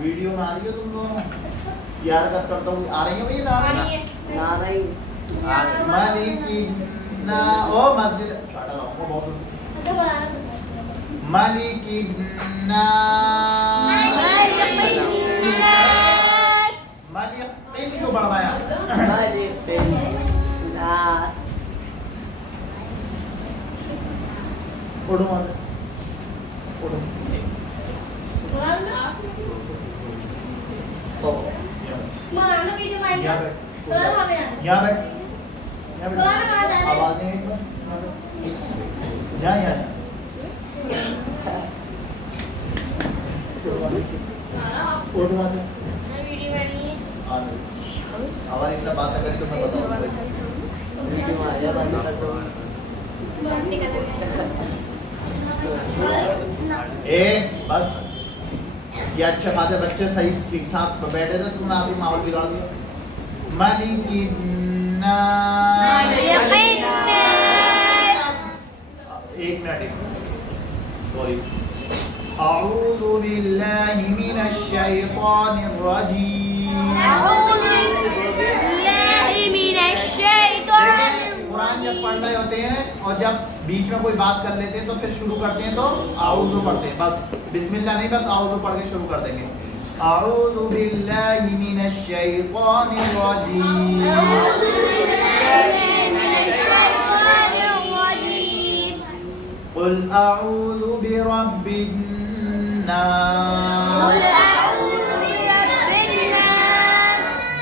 वीडियो में आ रही हो तुम दोनों यार कब करता हूँ आ रही है भैया ना आ रही है नारायण मलिकिन्ना ओ मस्जिद छोटा लाऊंगा बहुत मलिकिन्ना मलिकिन क्यों बढ़ रहा है मालिक नास उड़ो मत उड़ो ओ यहाँ बैठ यहाँ बैठ आवाज नहीं यहाँ यहाँ उड़ो मत हमारी इतना बात करी तो मैं बताऊंगा वीडियो में आ गया बंद कर दो ए बस ये अच्छे खासे बच्चे सही ठीक ठाक बैठे थे तुमने आगे माहौल बिगाड़ दिया मलिकिन्ना एक मिनट सॉरी अऊज़ु बिल्लाहि मिनश शैतानिर रजीम कुरान जब पढ़ रहे होते हैं और जब बीच में कोई बात कर लेते हैं तो फिर शुरू करते हैं तो आऊज़ु पढ़ते हैं बस बिस्मिल्लाह नहीं बस आऊज़ु पढ़ के शुरू कर देंगे अऊज़ु बिल्लाहि मिनश शैतानिर रजीम कुल अऊज़ु बिरब्बिन नास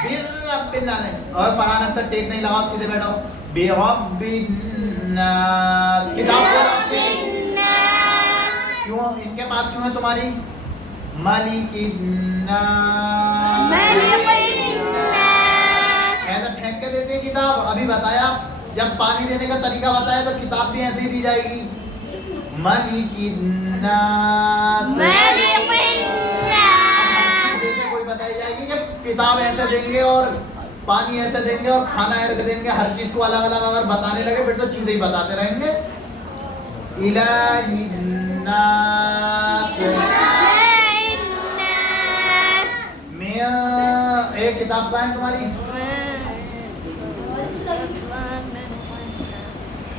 बिरब्बिन नास और फरहान अख्तर टेक नहीं लगा सीधे बैठो बिरब्बिन नास किताब क्यों इनके पास क्यों है तुम्हारी मलिकिन नास ऐसा फेंक के देते हैं किताब अभी बताया जब पानी देने का तरीका बताया तो किताब भी ऐसे ही दी जाएगी मलिकिन नास कोई बताई जाएगी कि किताब ऐसे देंगे और पानी ऐसे देंगे और खाना ऐसे देंगे हर चीज को अलग अलग अगर बताने लगे फिर तो चीजें ही बताते रहेंगे इलाहिन नास मैं एक किताब का है तुम्हारी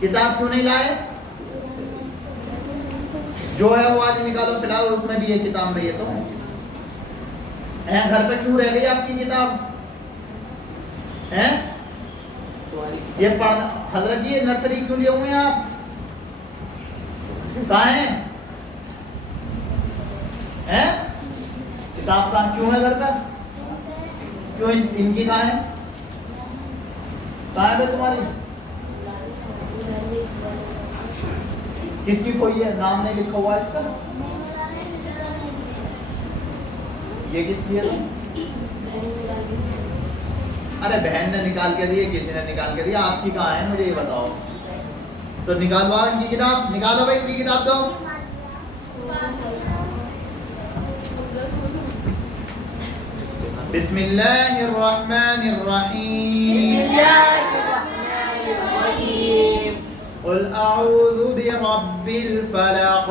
किताब क्यों नहीं लाए? जो है वो आज निकालो फिलहाल, उसमें भी है किताब में। ये तो है, घर पे क्यों रह गई आपकी किताब? हैं? ये पढ़ना हजरत जी, ये नर्सरी क्यों लिए हुए हैं आप? कहाँ हैं? हैं? किताब कहाँ क्यों है घर पे? क्यों इनकी कहाँ है? कहाँ है बे तुम्हारी? किसकी कोई है? नाम नहीं लिखा हुआ इसका। ये किस लिए? अरे बहन ने निकाल के दी, किसी ने निकाल के दिया, आपकी कहाँ है मुझे ये बताओ। तो निकालवाओ इनकी किताब, निकालो भाई इनकी किताब दो। बिस्मिल्लाहिर्रहमानिर्रहीम। क़ुल अऊज़ु बिरब्बिल फलक़।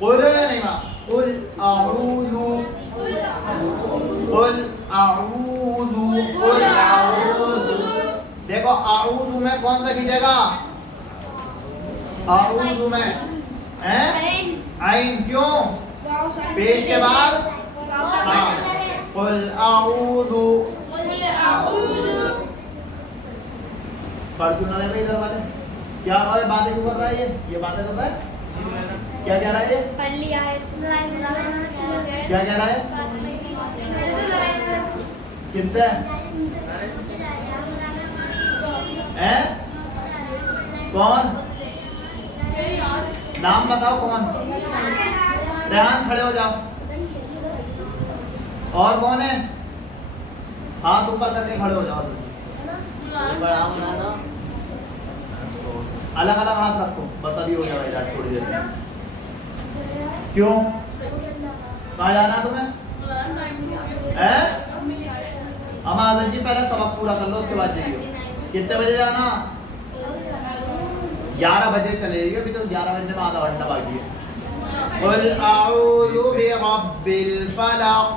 क़ुल नहीं माँ, क़ुल अऊज़ु, क़ुल अऊज़ु, क़ुल अऊज़ु। देखो अऊज़ु में कौन सा खींचेगा? अऊज़ु में हैं? आइन क्यों? पेश के बाद हाँ। क़ुल अऊज़ु। पढ़ क्यों ना रहे भाई इधर वाले? क्या हो बातें क्यों कर रहा है ये बातें कर रहा है? क्या कह रहा है ये? क्या कह रहा है? किससे? हैं? कौन? नाम बताओ कौन? रेहान खड़े हो जाओ। और कौन है? हाथ ऊपर करके खड़े हो जाओ। अलग अलग हाथ रखो, बता भी हो जाएगा थोड़ी देर में। क्यों? कहाँ जाना तुम्हें? हैं? अमाज़ जी पहले सबक पूरा कर लो, उसके बाद जाइए। कितने बजे जाना? 11 बजे चले जाइए, अभी तो 11 बजे में आधा घंटा बाकी है। क़ुल अऊज़ु बिरब्बिल फलक़।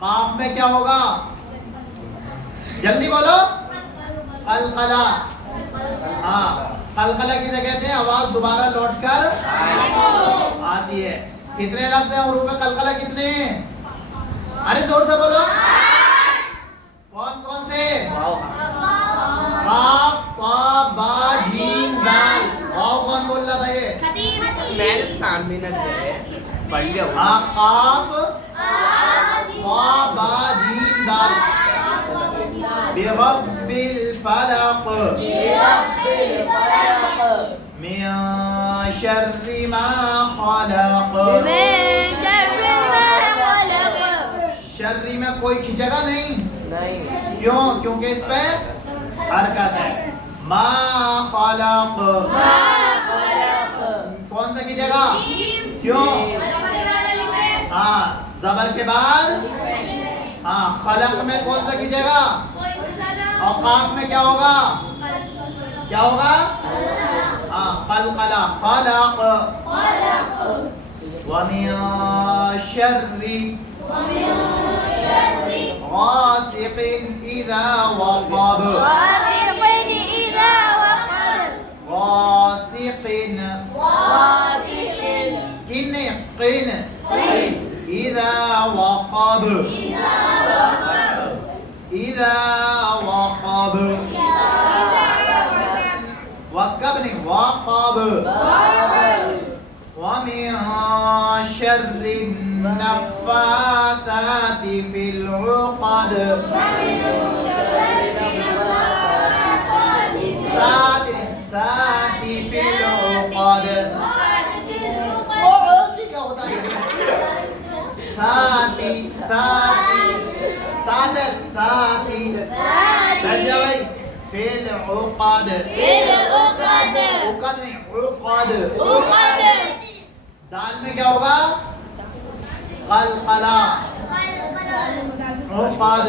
काफ में क्या होगा? जल्दी बोलो। कलकला। हाँ, कलकला की जगह से आवाज दोबारा लौट कर आती है। कितने लफ्ज़ हैं हुरूफ़ कलकला? कितने? अरे जोर से बोलो। कौन कौन से? काफ, ता, बा, जीम, दाल। वाव कौन बोल रहा था ये? मैंने 5 मिनट पढ़ लिया। हाँ, काफ, ता, बा, जीम, दाल। बिरब्बिल फलक़ मिन शर्रि मा खलक़। शर्री में कोई खिंचेगा नहीं। क्यों? क्योंकि इस पे हरकत है। मा खलक़ कौन सा खिंचेगा? क्यों? हाँ, जबर के बाद हाँ, खलक़ में कौन सा खिंचेगा? और काफ में क्या होगा? क्या होगा? हाँ, कलकला खलक़। वमिन शर्रि गासिक़िन इज़ा वक़ब। गासिक़िन किन किन इज़ा वक़ब। इज़ा वक़ब वक़ब नहीं, वक़ब। वमिन शर्रि नफ़्फ़ाताति फ़िल उक़द। सा ताती फिल उक़द उक़द क्या होता है ताती ताती ताती ताती बैठ जा भाई फिल उक़द उक़द नहीं उक़द दाल में क्या होगा क़लक़ला उक़द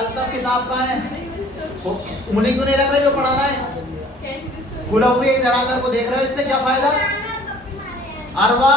अल्ताफ किताब कहाँ है? उन्हें क्यों नहीं रख रहे जो पढ़ा रहा है? खुला हुए इधर आकर को देख रहे हो, इससे क्या फायदा? अरवा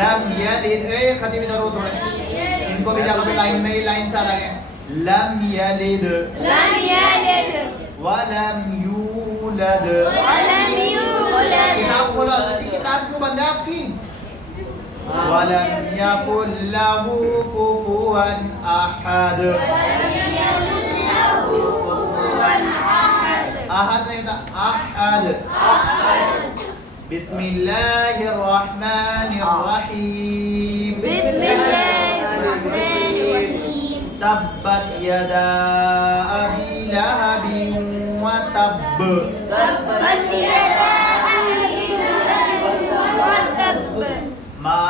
लम यलिद ए खतीब इधर हो थोड़े इनको भी जाओ लाइन में ही लाइन से आ लगे लम यलिद वलम यूलद किताब खोलो किताब क्यों बंद है आपकी वलम यकुल लहू कुफुवन अहद अहद नहीं था अहद बिस्मिल्लाहिर रहमानिर रहीम तब्बत यदा अबी लहबिन व तब्ब मा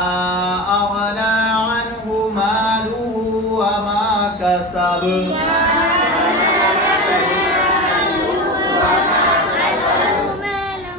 अगना अन्हु मालुहु व मा कसब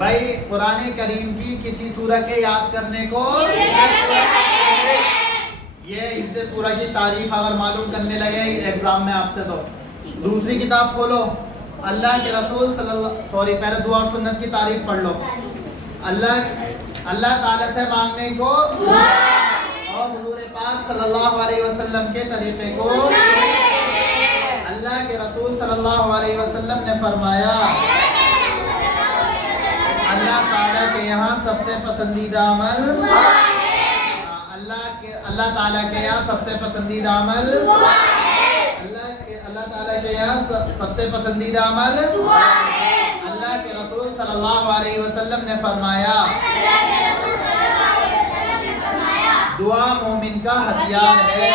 भाई कुरान करीम की किसी सूरह के याद करने को ये हिफ्ज़ सूरह की तारीफ अगर मालूम करने लगे एग्जाम में आपसे तो दूसरी किताब खोलो अल्लाह के रसूल पहले दुआ और सुन्नत की तारीफ पढ़ लो अल्लाह ताला से मांगने को और हुजूर पाक सल्लल्लाहु अलैहि वसल्लम के तरीके को अल्लाह के रसूल सल्लल्लाहु अलैहि वसल्लम ने फरमाया अल्लाह ताला के यहाँ सबसे पसंदीदा अमल अल्लाह ताला के यहाँ सबसे पसंदीदा अमल अल्लाह ताला के यहाँ सबसे पसंदीदा अमल अल्लाह के रसूल सल्लल्लाहु अलैहि वसल्लम ने फरमाया दुआ मोमिन का हथियार है।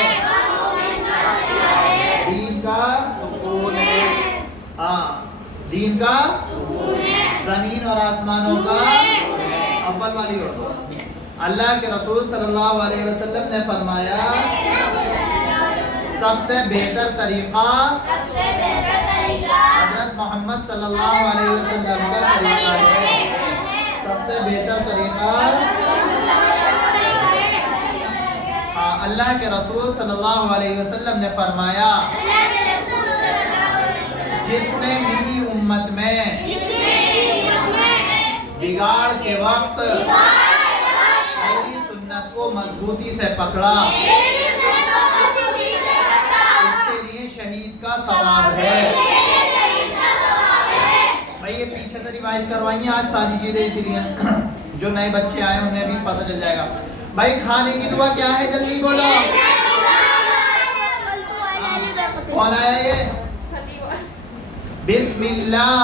दीन का सुकून है। हाँ, दीन का जमीन और आसमानों का अव्वल वाली और दो। अल्लाह के रसूल सल्लल्लाहु अलैहि वसल्लम ने फरमाया सबसे बेहतर तरीका हज़रत मोहम्मद सल्लल्लाहु अलैहि वसल्लम का तरीका है। सबसे बेहतर तरीका हाँ, अल्लाह के रसूल सल्लल्लाहु अलैहि वसल्लम ने फरमाया जिसने मेरी उम्मत में बिगाड़ के वक्त मेरी सुन्नत को मजबूती से पकड़ा उसके लिए शहीद का सवाब है। भाई ये पीछे से रिवाइज करवाइए आज सारी चीजें, इसीलिए जो नए बच्चे आए उन्हें भी पता चल जाएगा। भाई खाने की दुआ क्या है, जल्दी बोलो। कौन आया ये? बिस्मिल्लाह,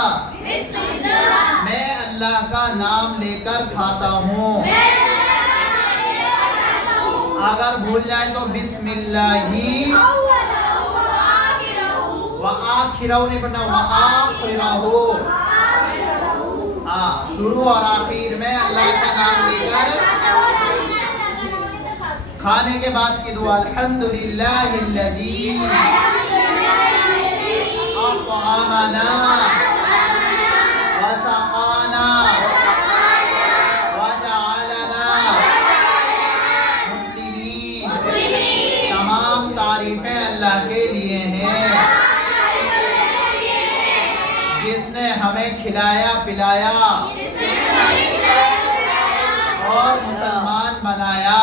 मैं अल्लाह का नाम लेकर खाता हूँ। अगर भूल जाए तो बिस्मिल्लाही व आखिरहू नहीं पढ़ना, व आखिरहू। हाँ, शुरू और आखिर में अल्लाह का नाम लेकर खाने के बाद की दुआ अल्हम्दुलिल्लाहिल्लज़ी अत्'अमना व सक़ाना व जअलना मुस्लिमीन। तमाम तारीफें अल्लाह के लिए हैं जिसने हमें खिलाया पिलाया और मुसलमान बनाया।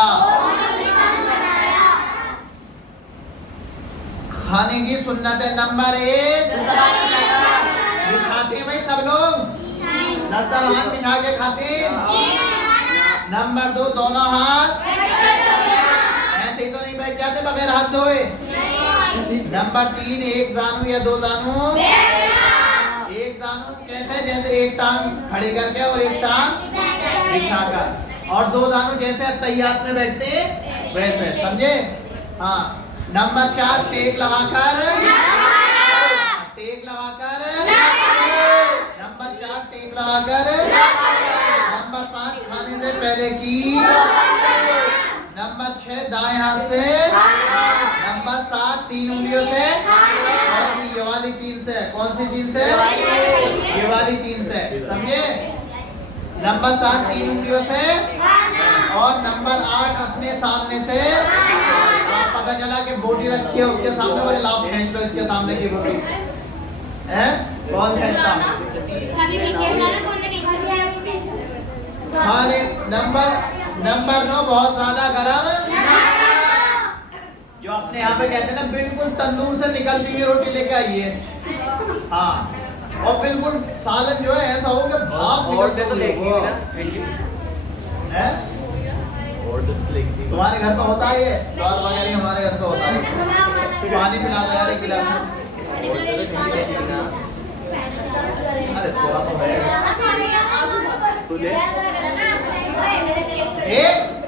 खाने की सुन्नत है नंबर 1, बिछाते हैं भाई सब लोग, दस्तरखान बिछा के खाते हैं। नंबर 2, दोनों हाथ ऐसे ही तो नहीं बैठ जाते बगैर हाथ धोए। नंबर 3, एक जानू या दो जानू, एक जानू कैसे, जैसे एक टांग खड़े करके और एक टांग बिछाकर, और दो जानू जैसे तैयार में बैठते हैं वैसे, समझे? हाँ। नंबर 4, टेक लगाकर, टेक लगाकर, नंबर 4 टेक लगाकर। नंबर 5 खाने से पहले की। नंबर 6 दाएं हाथ से। नंबर 7 3 उंगलियों से, और ये वाली 3 से। कौन सी 3 से? ये वाली 3 से, समझे? नंबर 7 3 उंगलियों से, और नंबर 8 अपने सामने से। पता चला कि बोटी रखी है उसके सामने, बोले लाओ खींच लो इसके सामने की बोटी है। कौन खींचता? खाने नंबर 9 बहुत ज्यादा गरम, जो अपने यहाँ पे कहते हैं ना बिल्कुल तंदूर से निकलती हुई रोटी लेके आइए। हाँ, और बिल्कुल सालन जो है ऐसा हो कि भाप निकलते तो है। तुम्हारे घर पे होता है ये दाल वगैरह? हमारे घर पे होता है। पानी पिला दो यार एक गिलास में। अरे थोड़ा तो है।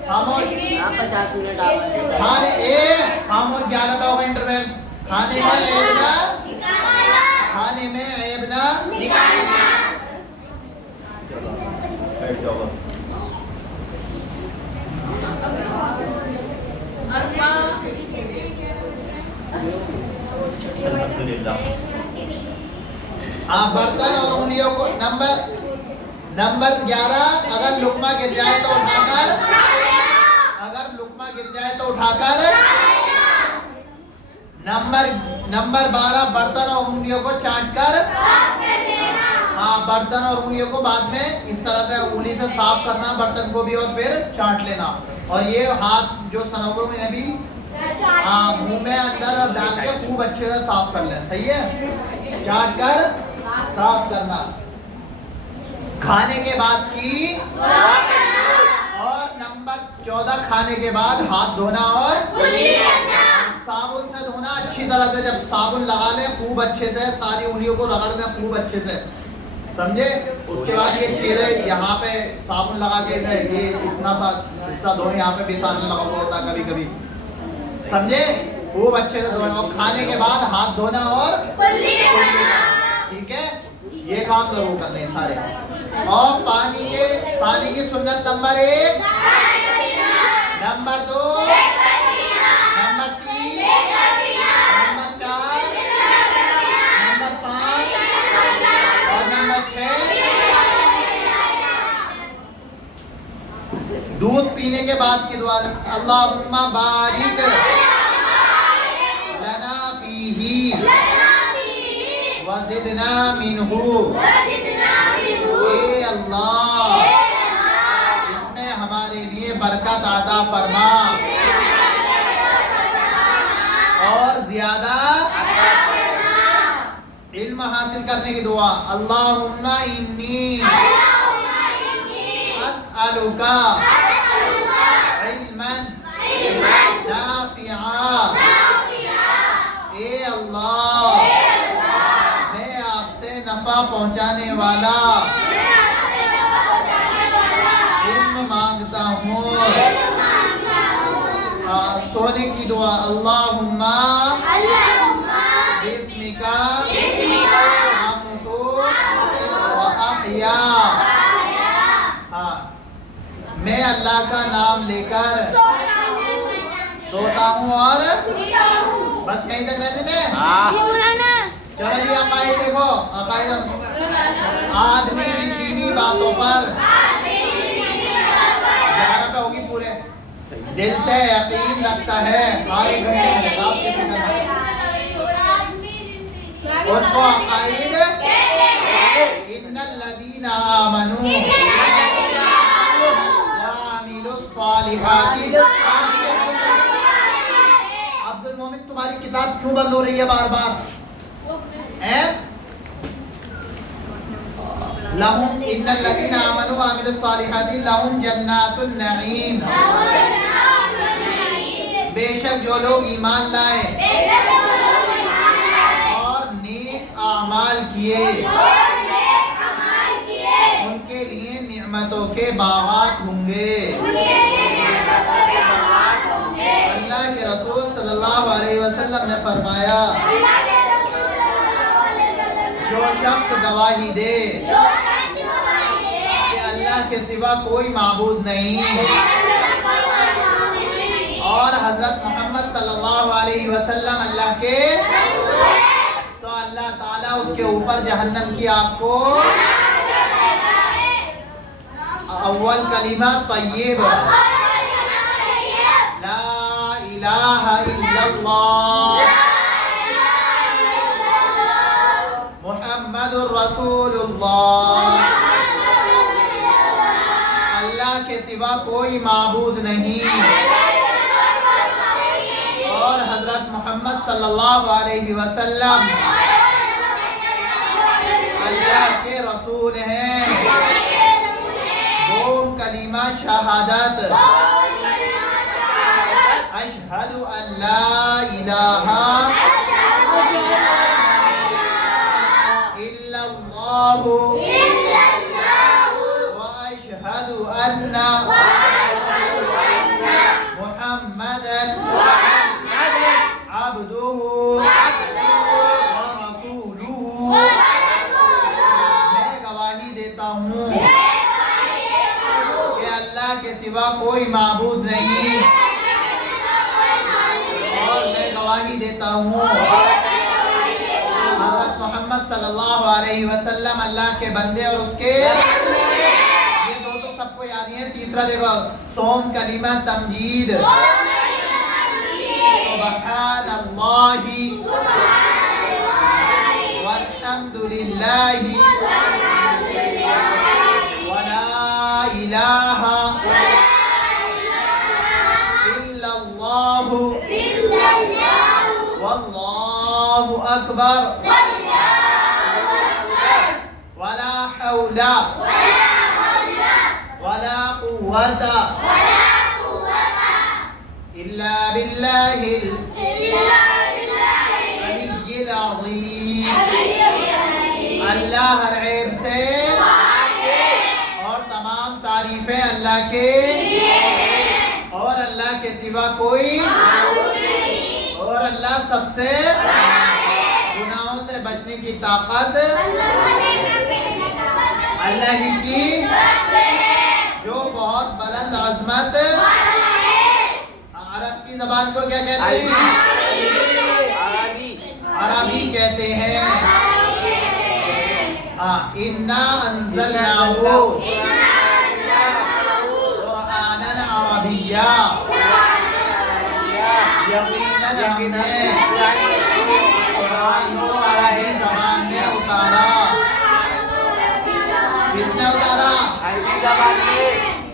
खामोश, 50 मिनट खाने खामोश, 11 पे होगा इंटरवल। खाने में ऐब ना, खाने में ऐब ना निकालना। चलो बैठ जाओ बस। आप बर्तन और उंगलियों को नंबर 11, अगर लुकमा गिर जाए तो उठाकर, अगर लुकमा गिर जाए तो उठाकर। नंबर 12, बर्तन और उंगलियों को चाटकर। हाँ, बर्तन और उंगलियों को बाद में इस तरह से उंगली से साफ करना बर्तन को भी, और फिर चाट लेना। और ये हाथ जो सनों में भी हाँ मुंह में अंदर और डाल के खूब अच्छे से साफ कर ले। सही है, चाट कर साफ करना। खाने के बाद की, और नंबर 14 खाने के बाद हाथ धोना और साबुन से धोना अच्छी तरह से। जब साबुन लगा ले खूब अच्छे से, सारी उंगलियों को रगड़ दें खूब अच्छे से, समझे? उसके बाद ये चेहरे यहाँ पे साबुन लगा के ये इतना सा हिस्सा धो, यहाँ पे भी साबुन लगा हुआ होता कभी कभी, समझे? खूब अच्छे से धोना और खाने के बाद हाथ धोना और ठीक है, ये काम जरूर करने हैं सारे। और पानी की सुन्नत number 1, number 2, number 3, number 4, number 5 और नंबर 6 दूध पीने के बाद की दुआ, अल्लाहुम्मा बारिक लना फीही वज़िदना मिन्हु। ए अल्लाह, इसमें हमारे लिए बरकत अता फरमा और ज्यादा इल्म हासिल करने की दुआ, अल्लाहुम्मा इन्नी अस्अलुका इल्मन नाफिआ। ए अल्लाह, मैं आपसे नफा पहुंचाने वाला इल्म मांगता हूँ। सोने की दुआ, अल्लाहुम्मा बिस्मिका अमूतु व अहया। हाँ, मैं अल्लाह का नाम लेकर सोता हूँ और बस कहीं तक रहने दे। चलो जी, अकायद देखो, अकायद आदमी दीनी बातों पर ज़्यादा पे होगी, पूरे दिल से यकीन रखता है, आए घंटे में बाप के फिक्र नहीं। उनको अकायद इन्नल्लज़ीना आमनू व अमीलुस सालिहाति। अब्दुल मोमिन, तुम्हारी किताब क्यों बंद हो रही है बार बार? लहुम इन्नल्लज़ीना आमनू व अमीलुस सालिहाति लहुम जन्नातुन नईम। बेशक जो लोग ईमान लाए और नेक आमाल किए, उनके लिए निअमतों के बागात होंगे। अल्लाह के रसूल सल्लल्लाहु अलैहि वसल्लम ने फरमाया, जो शख्स गवाही दे कि अल्लाह के सिवा कोई माबूद नहीं और हजरत मोहम्मद सल्लल्लाहु अलैहि वसल्लम अल्लाह के, तो अल्लाह ताला उसके ऊपर जहन्नम की आग को अव्वल कलीमा तय्यब ला इलाहा इल्लल्लाह मुहम्मदुर रसूलुल्लाह, अल्लाह के सिवा कोई माबूद नहीं और हजरत मोहम्मद सल्लल्लाहु अलैहि वसल्लम अल्लाह के रसूल हैं। दो कलीमा शहादत, अशहदु अल्ला इलाहा इल्लल्लाहु व अशहदु अन्ना मुहम्मदन अब्दुहु व रसूलुहु। मैं गवाही देता हूँ कि अल्लाह के सिवा कोई माबूद नहीं और मैं गवाही देता हूँ हज़रत मोहम्मद सल्लल्लाहु अलैहि वसल्लम अल्लाह के बंदे और उसके। ये दो तो सबको याद है। तीसरा देखो, सोम कलीमा तमजीद, सुब्हानल्लाहि वल्हम्दुलिल्लाहि वला इलाहा इल्लल्लाहु वल्लाहु अकबर वला हौला वला कुव्वता इल्ला बिल्लाहिल अलिय्यिल अज़ीम। अल्लाह हर ऐब से और तमाम तारीफें अल्लाह के और अल्लाह के सिवा कोई और और अल्लाह सबसे गुनाहों से बचने की ताकत अल्लाह ही की, जो बहुत बुलंद अजमत। अरब की जबान को क्या कहते हैं? अरबी कहते हैं। इन्ना अंज़लनाहु क़ुरआनन अरबिय्या, यकीनन हमने कुरान को अरबी ज़बान में उतारा। किसने उतारा?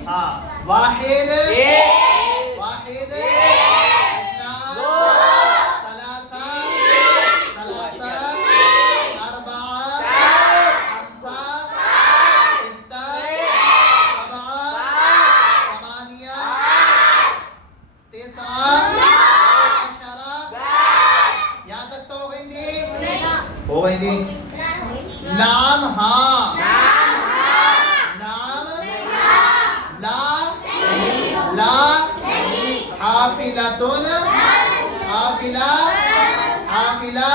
हाँ, वाहिद वाहिद, इस्नान, सलासा सलासा, अरबआ, खम्सा, सित्ता, सबआ, समानिया, तिस्आ, अशरा। यहाँ तक तो हो गई थी? हो गई थी। नाम हाँ, नाम ला ला, हाफिलतुन हाफिला हाफिला,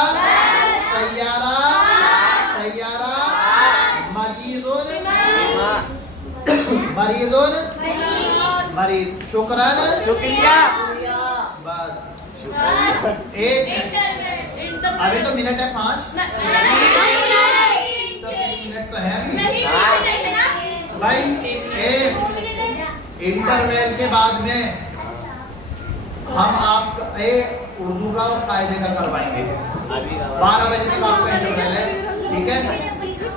सय्यारा सय्यारा, मरीज़ुन मरीज़ुन मरीज़, शुक्रन शुक्रिया। बस एक अभी तो मिनट है 5, तो 3 मिनट तो है अभी भाई। एक इंटरवेल के बाद में हम आप उर्दू का और कायदे का करवाएंगे। 12 बजे तक आपका इंटरवेल है, ठीक है?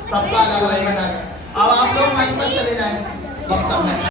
सबका अलग अलग बैठा है। अब आप लोग माइक पर चले जाएं वक्त में।